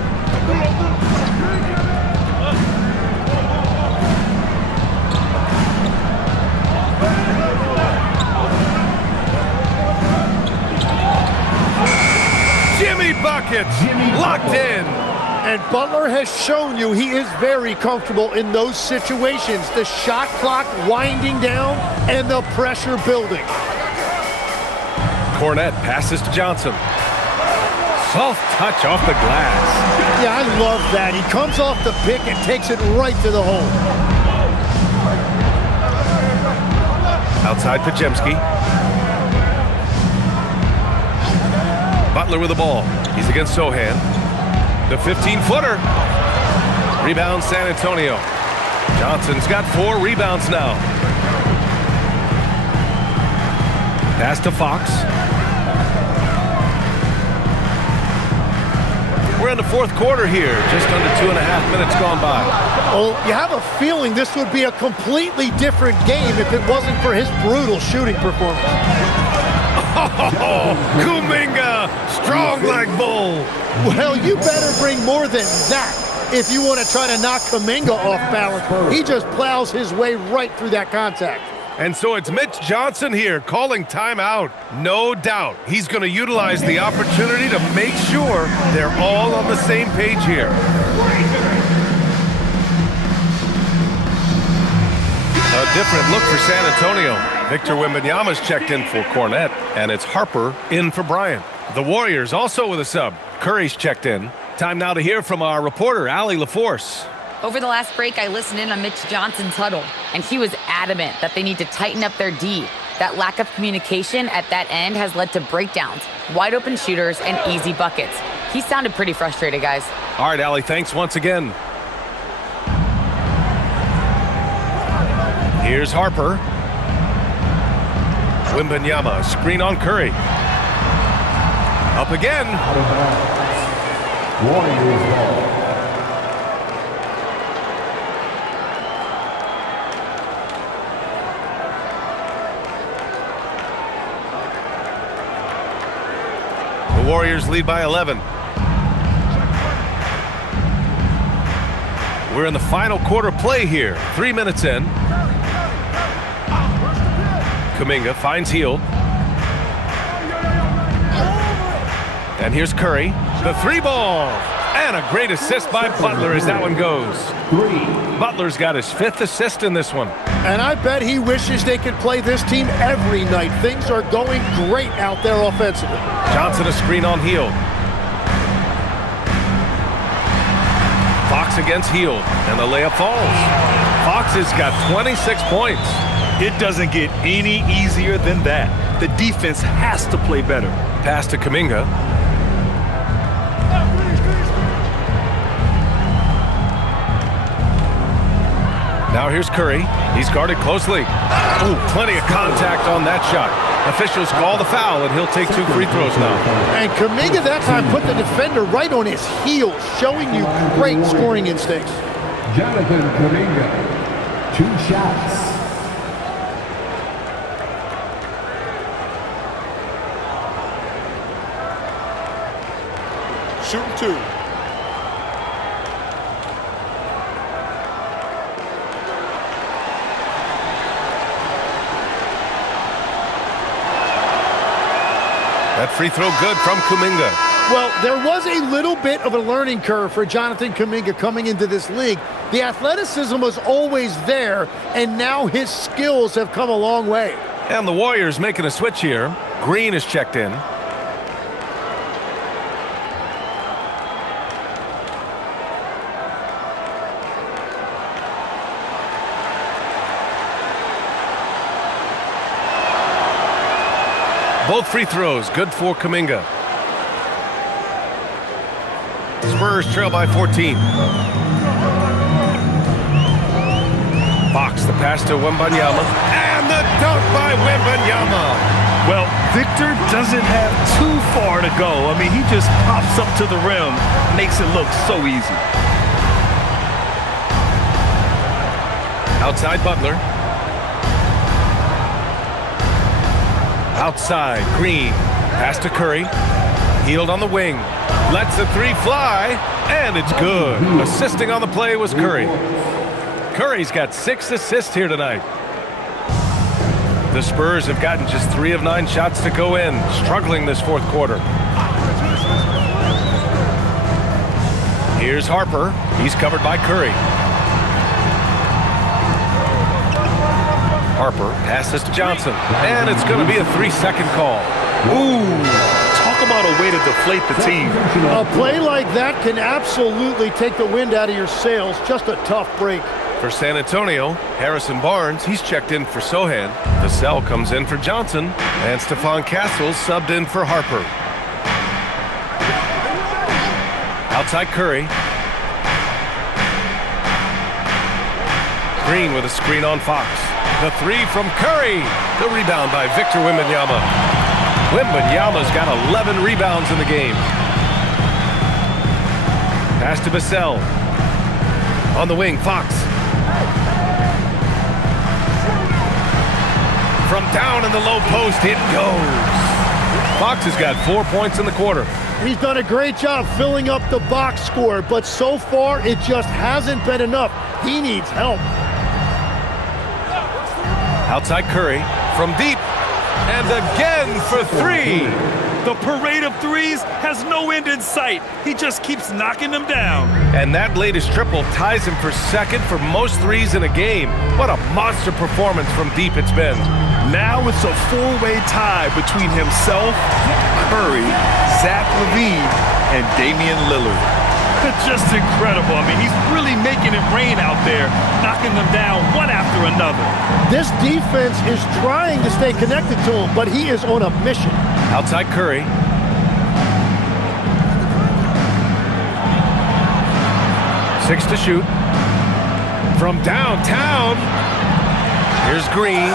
Jimmy buckets, locked in. And Butler has shown you he is very comfortable in those situations. The shot clock winding down and the pressure building. Cornet passes to Johnson. Soft touch off the glass. Yeah, I love that. He comes off the pick and takes it right to the hole. Outside Pajemski. Butler with the ball. He's against Sohan. The 15-footer. Rebound San Antonio. Johnson's got 4 rebounds now. Pass to Fox. We're in the fourth quarter here. Just under 2.5 minutes gone by. Well, you have a feeling this would be a completely different game if it wasn't for his brutal shooting performance. Oh, Kuminga, strong like bull. Well, you better bring more than that if you want to try to knock Kuminga off balance. He just plows his way right through that contact. And so it's Mitch Johnson here calling timeout. No doubt he's going to utilize the opportunity to make sure they're all on the same page here. A different look for San Antonio. Victor Wembanyama's checked in for Cornette, and it's Harper in for Bryant. The Warriors also with a sub. Curry's checked in. Time now to hear from our reporter, Allie LaForce. Over the last break, I listened in on Mitch Johnson's huddle, and he was adamant that they need to tighten up their D. That lack of communication at that end has led to breakdowns, wide open shooters, and easy buckets. He sounded pretty frustrated, guys. All right, Allie, thanks once again. Here's Harper. Wembanyama, screen on Curry. Up again. Warriors ball. The Warriors lead by 11. We're in the final quarter play here. 3 minutes in. Kuminga finds Hield. And here's Curry. The three ball. And a great assist by Butler as that one goes. Butler's got his 5th assist in this one. And I bet he wishes they could play this team every night. Things are going great out there offensively. Johnson a screen on Hield. Fox against Hield, and the layup falls. Fox has got 26 points. It doesn't get any easier than that. The defense has to play better. Pass to Kuminga. Now here's Curry. He's guarded closely. Ooh, plenty of contact on that shot. Officials call the foul, and he'll take 2 free throws now. And Kuminga that time put the defender right on his heels, showing you great scoring instincts. Jonathan Kuminga, 2 shots. Shooting 2. That free throw good from Kuminga. Well, there was a little bit of a learning curve for Jonathan Kuminga coming into this league. The athleticism was always there, and now his skills have come a long way. And the Warriors making a switch here. Green is checked in. Both free throws, good for Kuminga. Spurs trail by 14. Fox, the pass to Wembanyama. And the dunk by Wembanyama. Well, Victor doesn't have too far to go. I mean, he just pops up to the rim, makes it look so easy. Outside Butler. Outside, Green. Pass to Curry. Hield on the wing. Lets the 3 fly, and it's good. Assisting on the play was Curry. Curry's got 6 assists here tonight. The Spurs have gotten just 3 of 9 shots to go in, struggling this fourth quarter. Here's Harper. He's covered by Curry. Harper passes to Johnson, and it's going to be a 3-second call. Ooh, talk about a way to deflate the team. A play like that can absolutely take the wind out of your sails. Just a tough break. For San Antonio, Harrison Barnes, he's checked in for Sohan. Vassell comes in for Johnson, and Stephon Castles subbed in for Harper. Outside Curry. Green with a screen on Fox. The three from Curry. The rebound by Victor Wembanyama. Wembanyama's got 11 rebounds in the game. Pass to Vassell. On the wing, Fox. From down in the low post, it goes. Fox has got 4 points in the quarter. He's done a great job filling up the box score, but so far it just hasn't been enough. He needs help. Outside Curry from deep. And again for three. The parade of threes has no end in sight. He just keeps knocking them down. And that latest triple ties him for second for most threes in a game. What a monster performance from deep it's been. Now it's a four-way tie between himself, Curry, Zach LaVine, and Damian Lillard. Just incredible. I mean, he's really making it rain out there, knocking them down one after another. This defense is trying to stay connected to him, but he is on a mission. Outside Curry. Six to shoot. From downtown. Here's Green.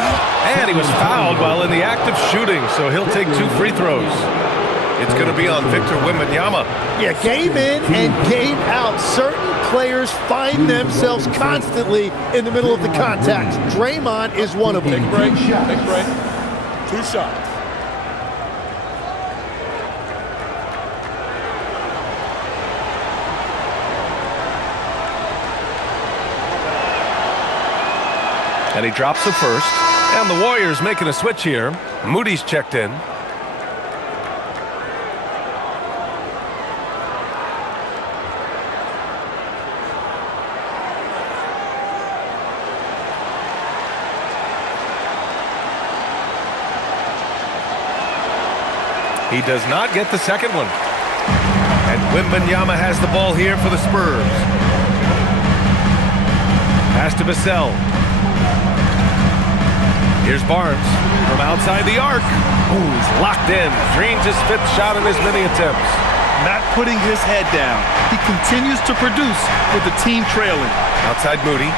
And he was fouled while in the act of shooting, so he'll take 2 free throws. It's going to be on Victor Wembanyama. Yeah, game in and game out. Certain players find themselves constantly in the middle of the contact. Draymond is one of them. Take break. 2 shots. And he drops the first. And the Warriors making a switch here. Moody's checked in. He does not get the second one. And Wembanyama has the ball here for the Spurs. Pass to Vassell. Here's Barnes from outside the arc. Ooh, he's locked in. Drains his 5th shot in as many attempts. Not putting his head down. He continues to produce with the team trailing. Outside Moody.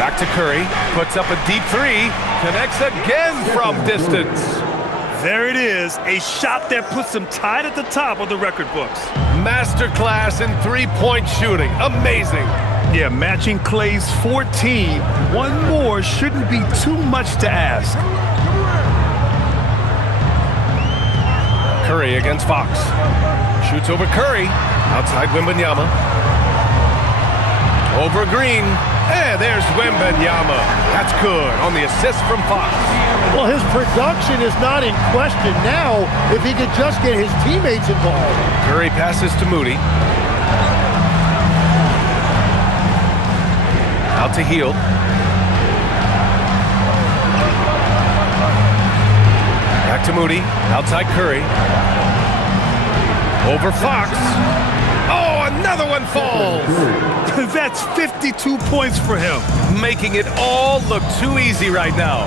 Back to Curry. Puts up a deep three. Connects again from distance. There it is. A shot that puts him tied at the top of the record books. Masterclass in three-point shooting. Amazing. Yeah, matching Clay's 14. One more shouldn't be too much to ask. Curry against Fox. Shoots over Curry. Outside Wembanyama. Over Green. And there's Wembanyama. That's good on the assist from Fox. Well, his production is not in question now if he could just get his teammates involved. Curry passes to Moody. Out to Hield. Back to Moody. Outside Curry. Over Fox. Oh, another one falls. That's 52 points for him. Making it all look too easy right now.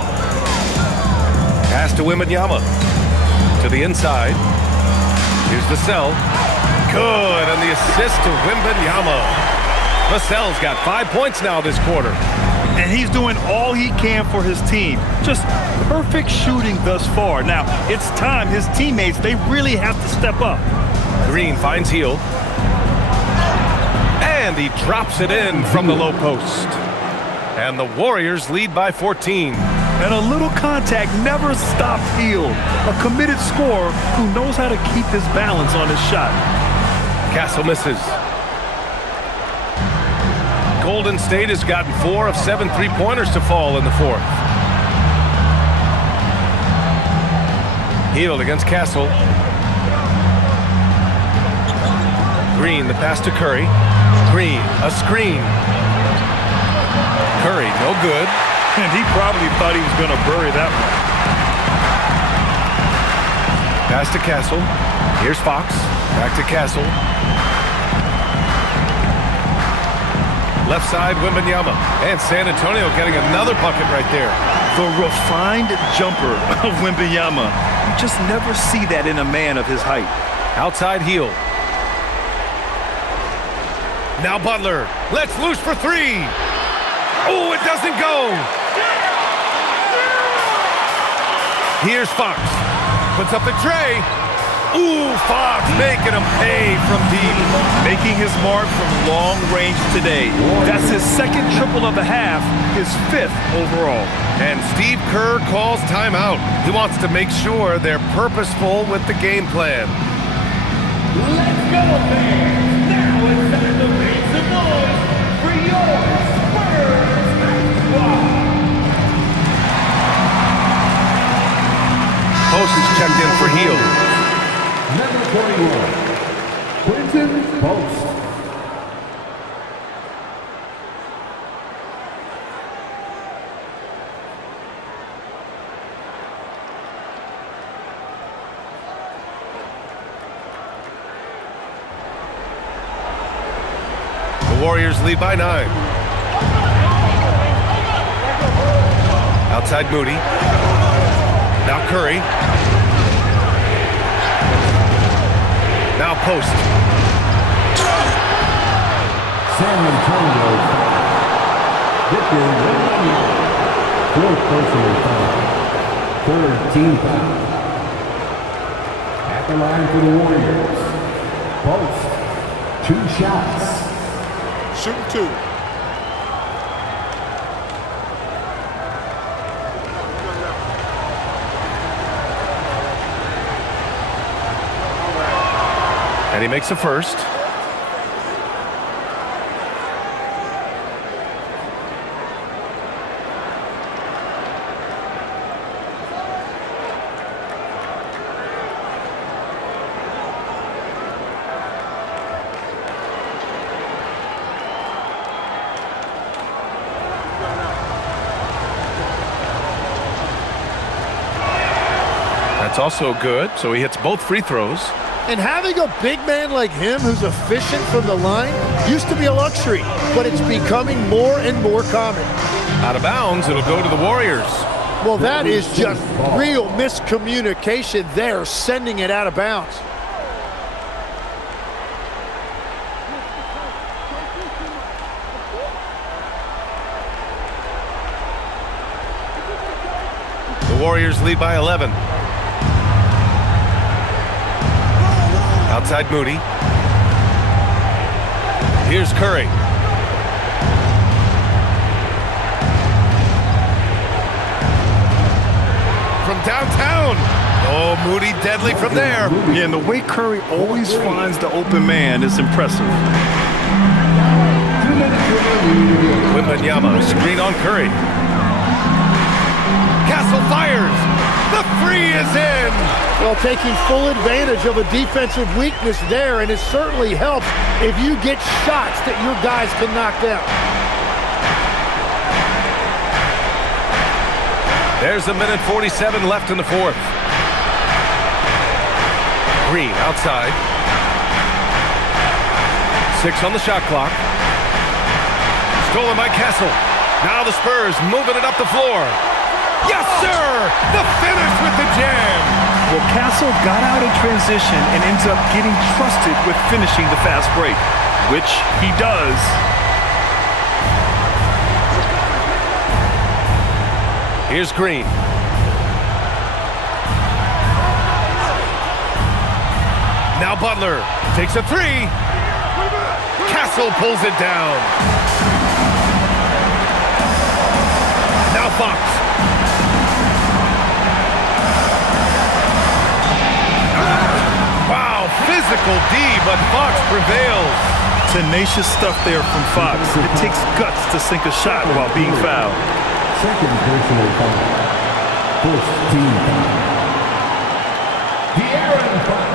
Pass to Wembanyama. To the inside. Here's Vassell. Good, and the assist to Wembanyama. Vassell's got 5 points now this quarter. And he's doing all he can for his team. Just perfect shooting thus far. Now, it's time his teammates, they really have to step up. Green finds Hield. And he drops it in from the low post. And the Warriors lead by 14. And a little contact never stopped Hield. A committed scorer who knows how to keep his balance on his shot. Castle misses. Golden State has gotten 4 of 7 three-pointers to fall in the 4th. Hield against Castle. Green, the pass to Curry. Green, a screen. Curry, no good. And he probably thought he was going to bury that one. Pass to Castle. Here's Fox. Back to Castle. Left side, Wembanyama. And San Antonio getting another bucket right there. The refined jumper of Wembanyama. You just never see that in a man of his height. Outside Hield. Now Butler. Let's loose for three. Oh, it doesn't go. Here's Fox. Puts up the tray. Ooh, Fox making him pay from deep. Making his mark from long range today. That's his second triple of the half, his 5th overall. And Steve Kerr calls timeout. He wants to make sure they're purposeful with the game plan. Let's go, fans! Now it's time to make some noise for your Spurs basketball! Post is checked in for Heel. Number 41, Quentin Post. The Warriors lead by 9. Outside Moody. Now Curry. Now Post. San Antonio foul. Victor Wembanyama. 4th personal foul. 3rd team foul. At the line for the Warriors. Post. 2 shots. Shoot 2. And he makes a first. That's also good, so he hits both free throws. And having a big man like him who's efficient from the line used to be a luxury, but it's becoming more and more common. Out of bounds, it'll go to the Warriors. Well, that is just real miscommunication there, sending it out of bounds. The Warriors lead by 11. Outside Moody. Here's Curry. From downtown. Oh, Moody deadly from there. Yeah, and the way Curry always finds the open man is impressive. Wembanyama, screen on Curry. Castle fires. The three is in. Well, taking full advantage of a defensive weakness there, and it certainly helps if you get shots that your guys can knock down. There's a minute 47 left in the 4th. Green outside. 6 on the shot clock. Stolen by Castle. Now the Spurs moving it up the floor. Yes, sir! The finish with the jam! Well, Castle got out in transition and ends up getting trusted with finishing the fast break, which he does. Here's Green. Now Butler takes a 3. Castle pulls it down. Now Fox. Wow, physical D, but Fox prevails. Tenacious stuff there from Fox. It takes guts to sink a shot while being fouled. 2nd personal foul. 1st team foul. De'Aaron Fox.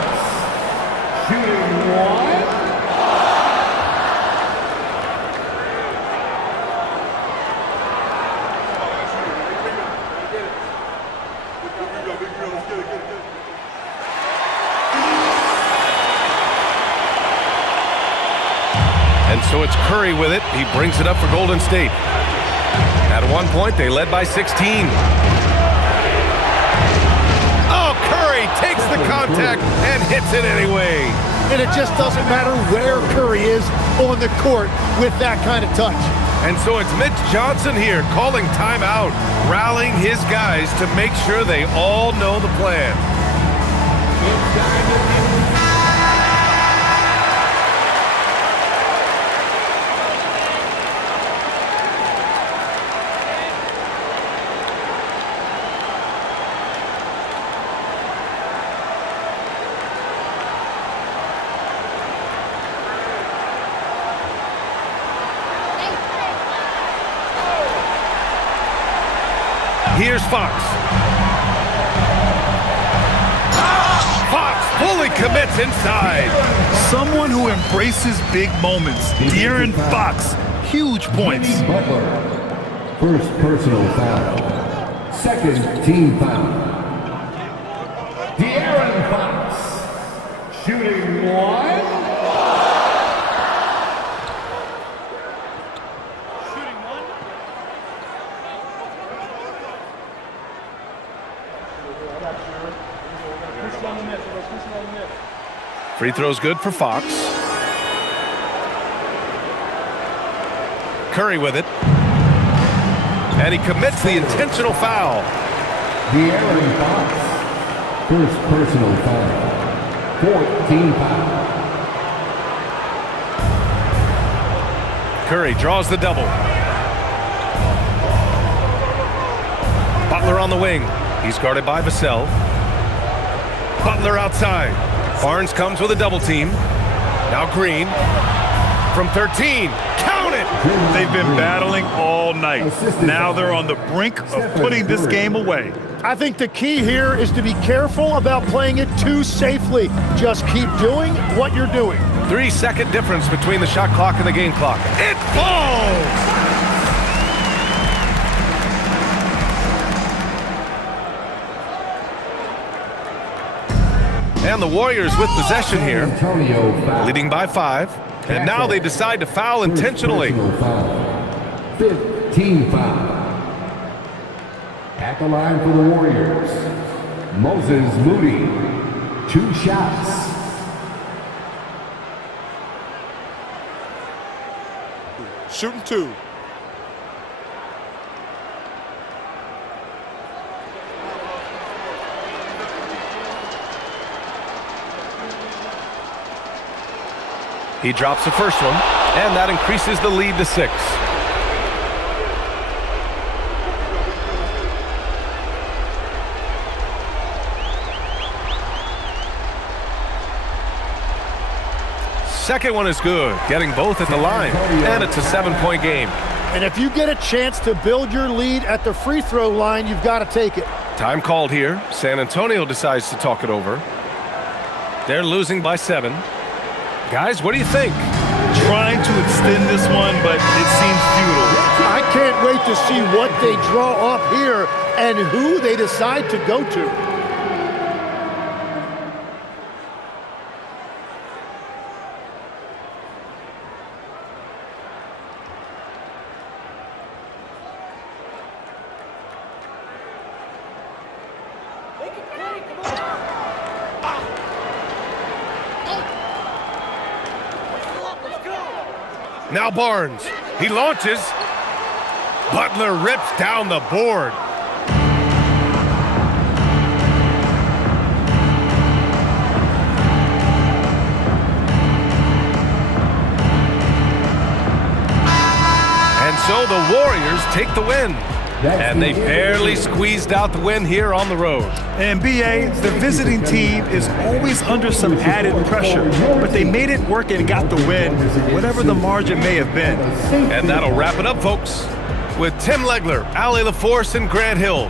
Shooting 1. And so it's Curry with it. He brings it up for Golden State. At one point, they led by 16. Oh, Curry takes the contact and hits it anyway. and it just doesn't matter where Curry is on the court with that kind of touch. And so it's Mitch Johnson here calling timeout, rallying his guys to make sure they all know the plan. Here's Fox. Fox fully commits inside. Someone who embraces big moments. De'Aaron Fox, huge points. Butler, first personal foul. Second team foul. De'Aaron Fox, shooting one. Free throw's good for Fox. Curry with it. And he commits the intentional foul. De'Aaron Fox, first personal foul. Fourth team foul. Curry draws the double. Butler on the wing. He's guarded by Vassell. Butler outside. Barnes comes with a double team. Now Green from 13. Count it! They've been battling all night. Now they're on the brink of putting this game away. I think the key here is to be careful about playing it too safely. Just keep doing what you're doing. 3-second difference between the shot clock and the game clock. It falls! And the Warriors with possession here, leading by 5. And now they decide to foul intentionally. Fifth team foul. At the line for the Warriors, Moses Moody, 2 shots. Shooting 2. He drops the first one, and that increases the lead to 6. Second one is good, getting both at the line, and it's a 7-point game. And if you get a chance to build your lead at the free throw line, you've got to take it. Time called here. San Antonio decides to talk it over. They're losing by 7. Guys, what do you think? Trying to extend this one, but it seems futile. I can't wait to see what they draw up here and who they decide to go to. Now Barnes, he launches. Butler rips down the board. And so the Warriors take the win. And they barely squeezed out the win here on the road. NBA, the visiting team is always under some added pressure, but they made it work and got the win, whatever the margin may have been. And that'll wrap it up, folks. With Tim Legler, Allie LaForce, and Grant Hill,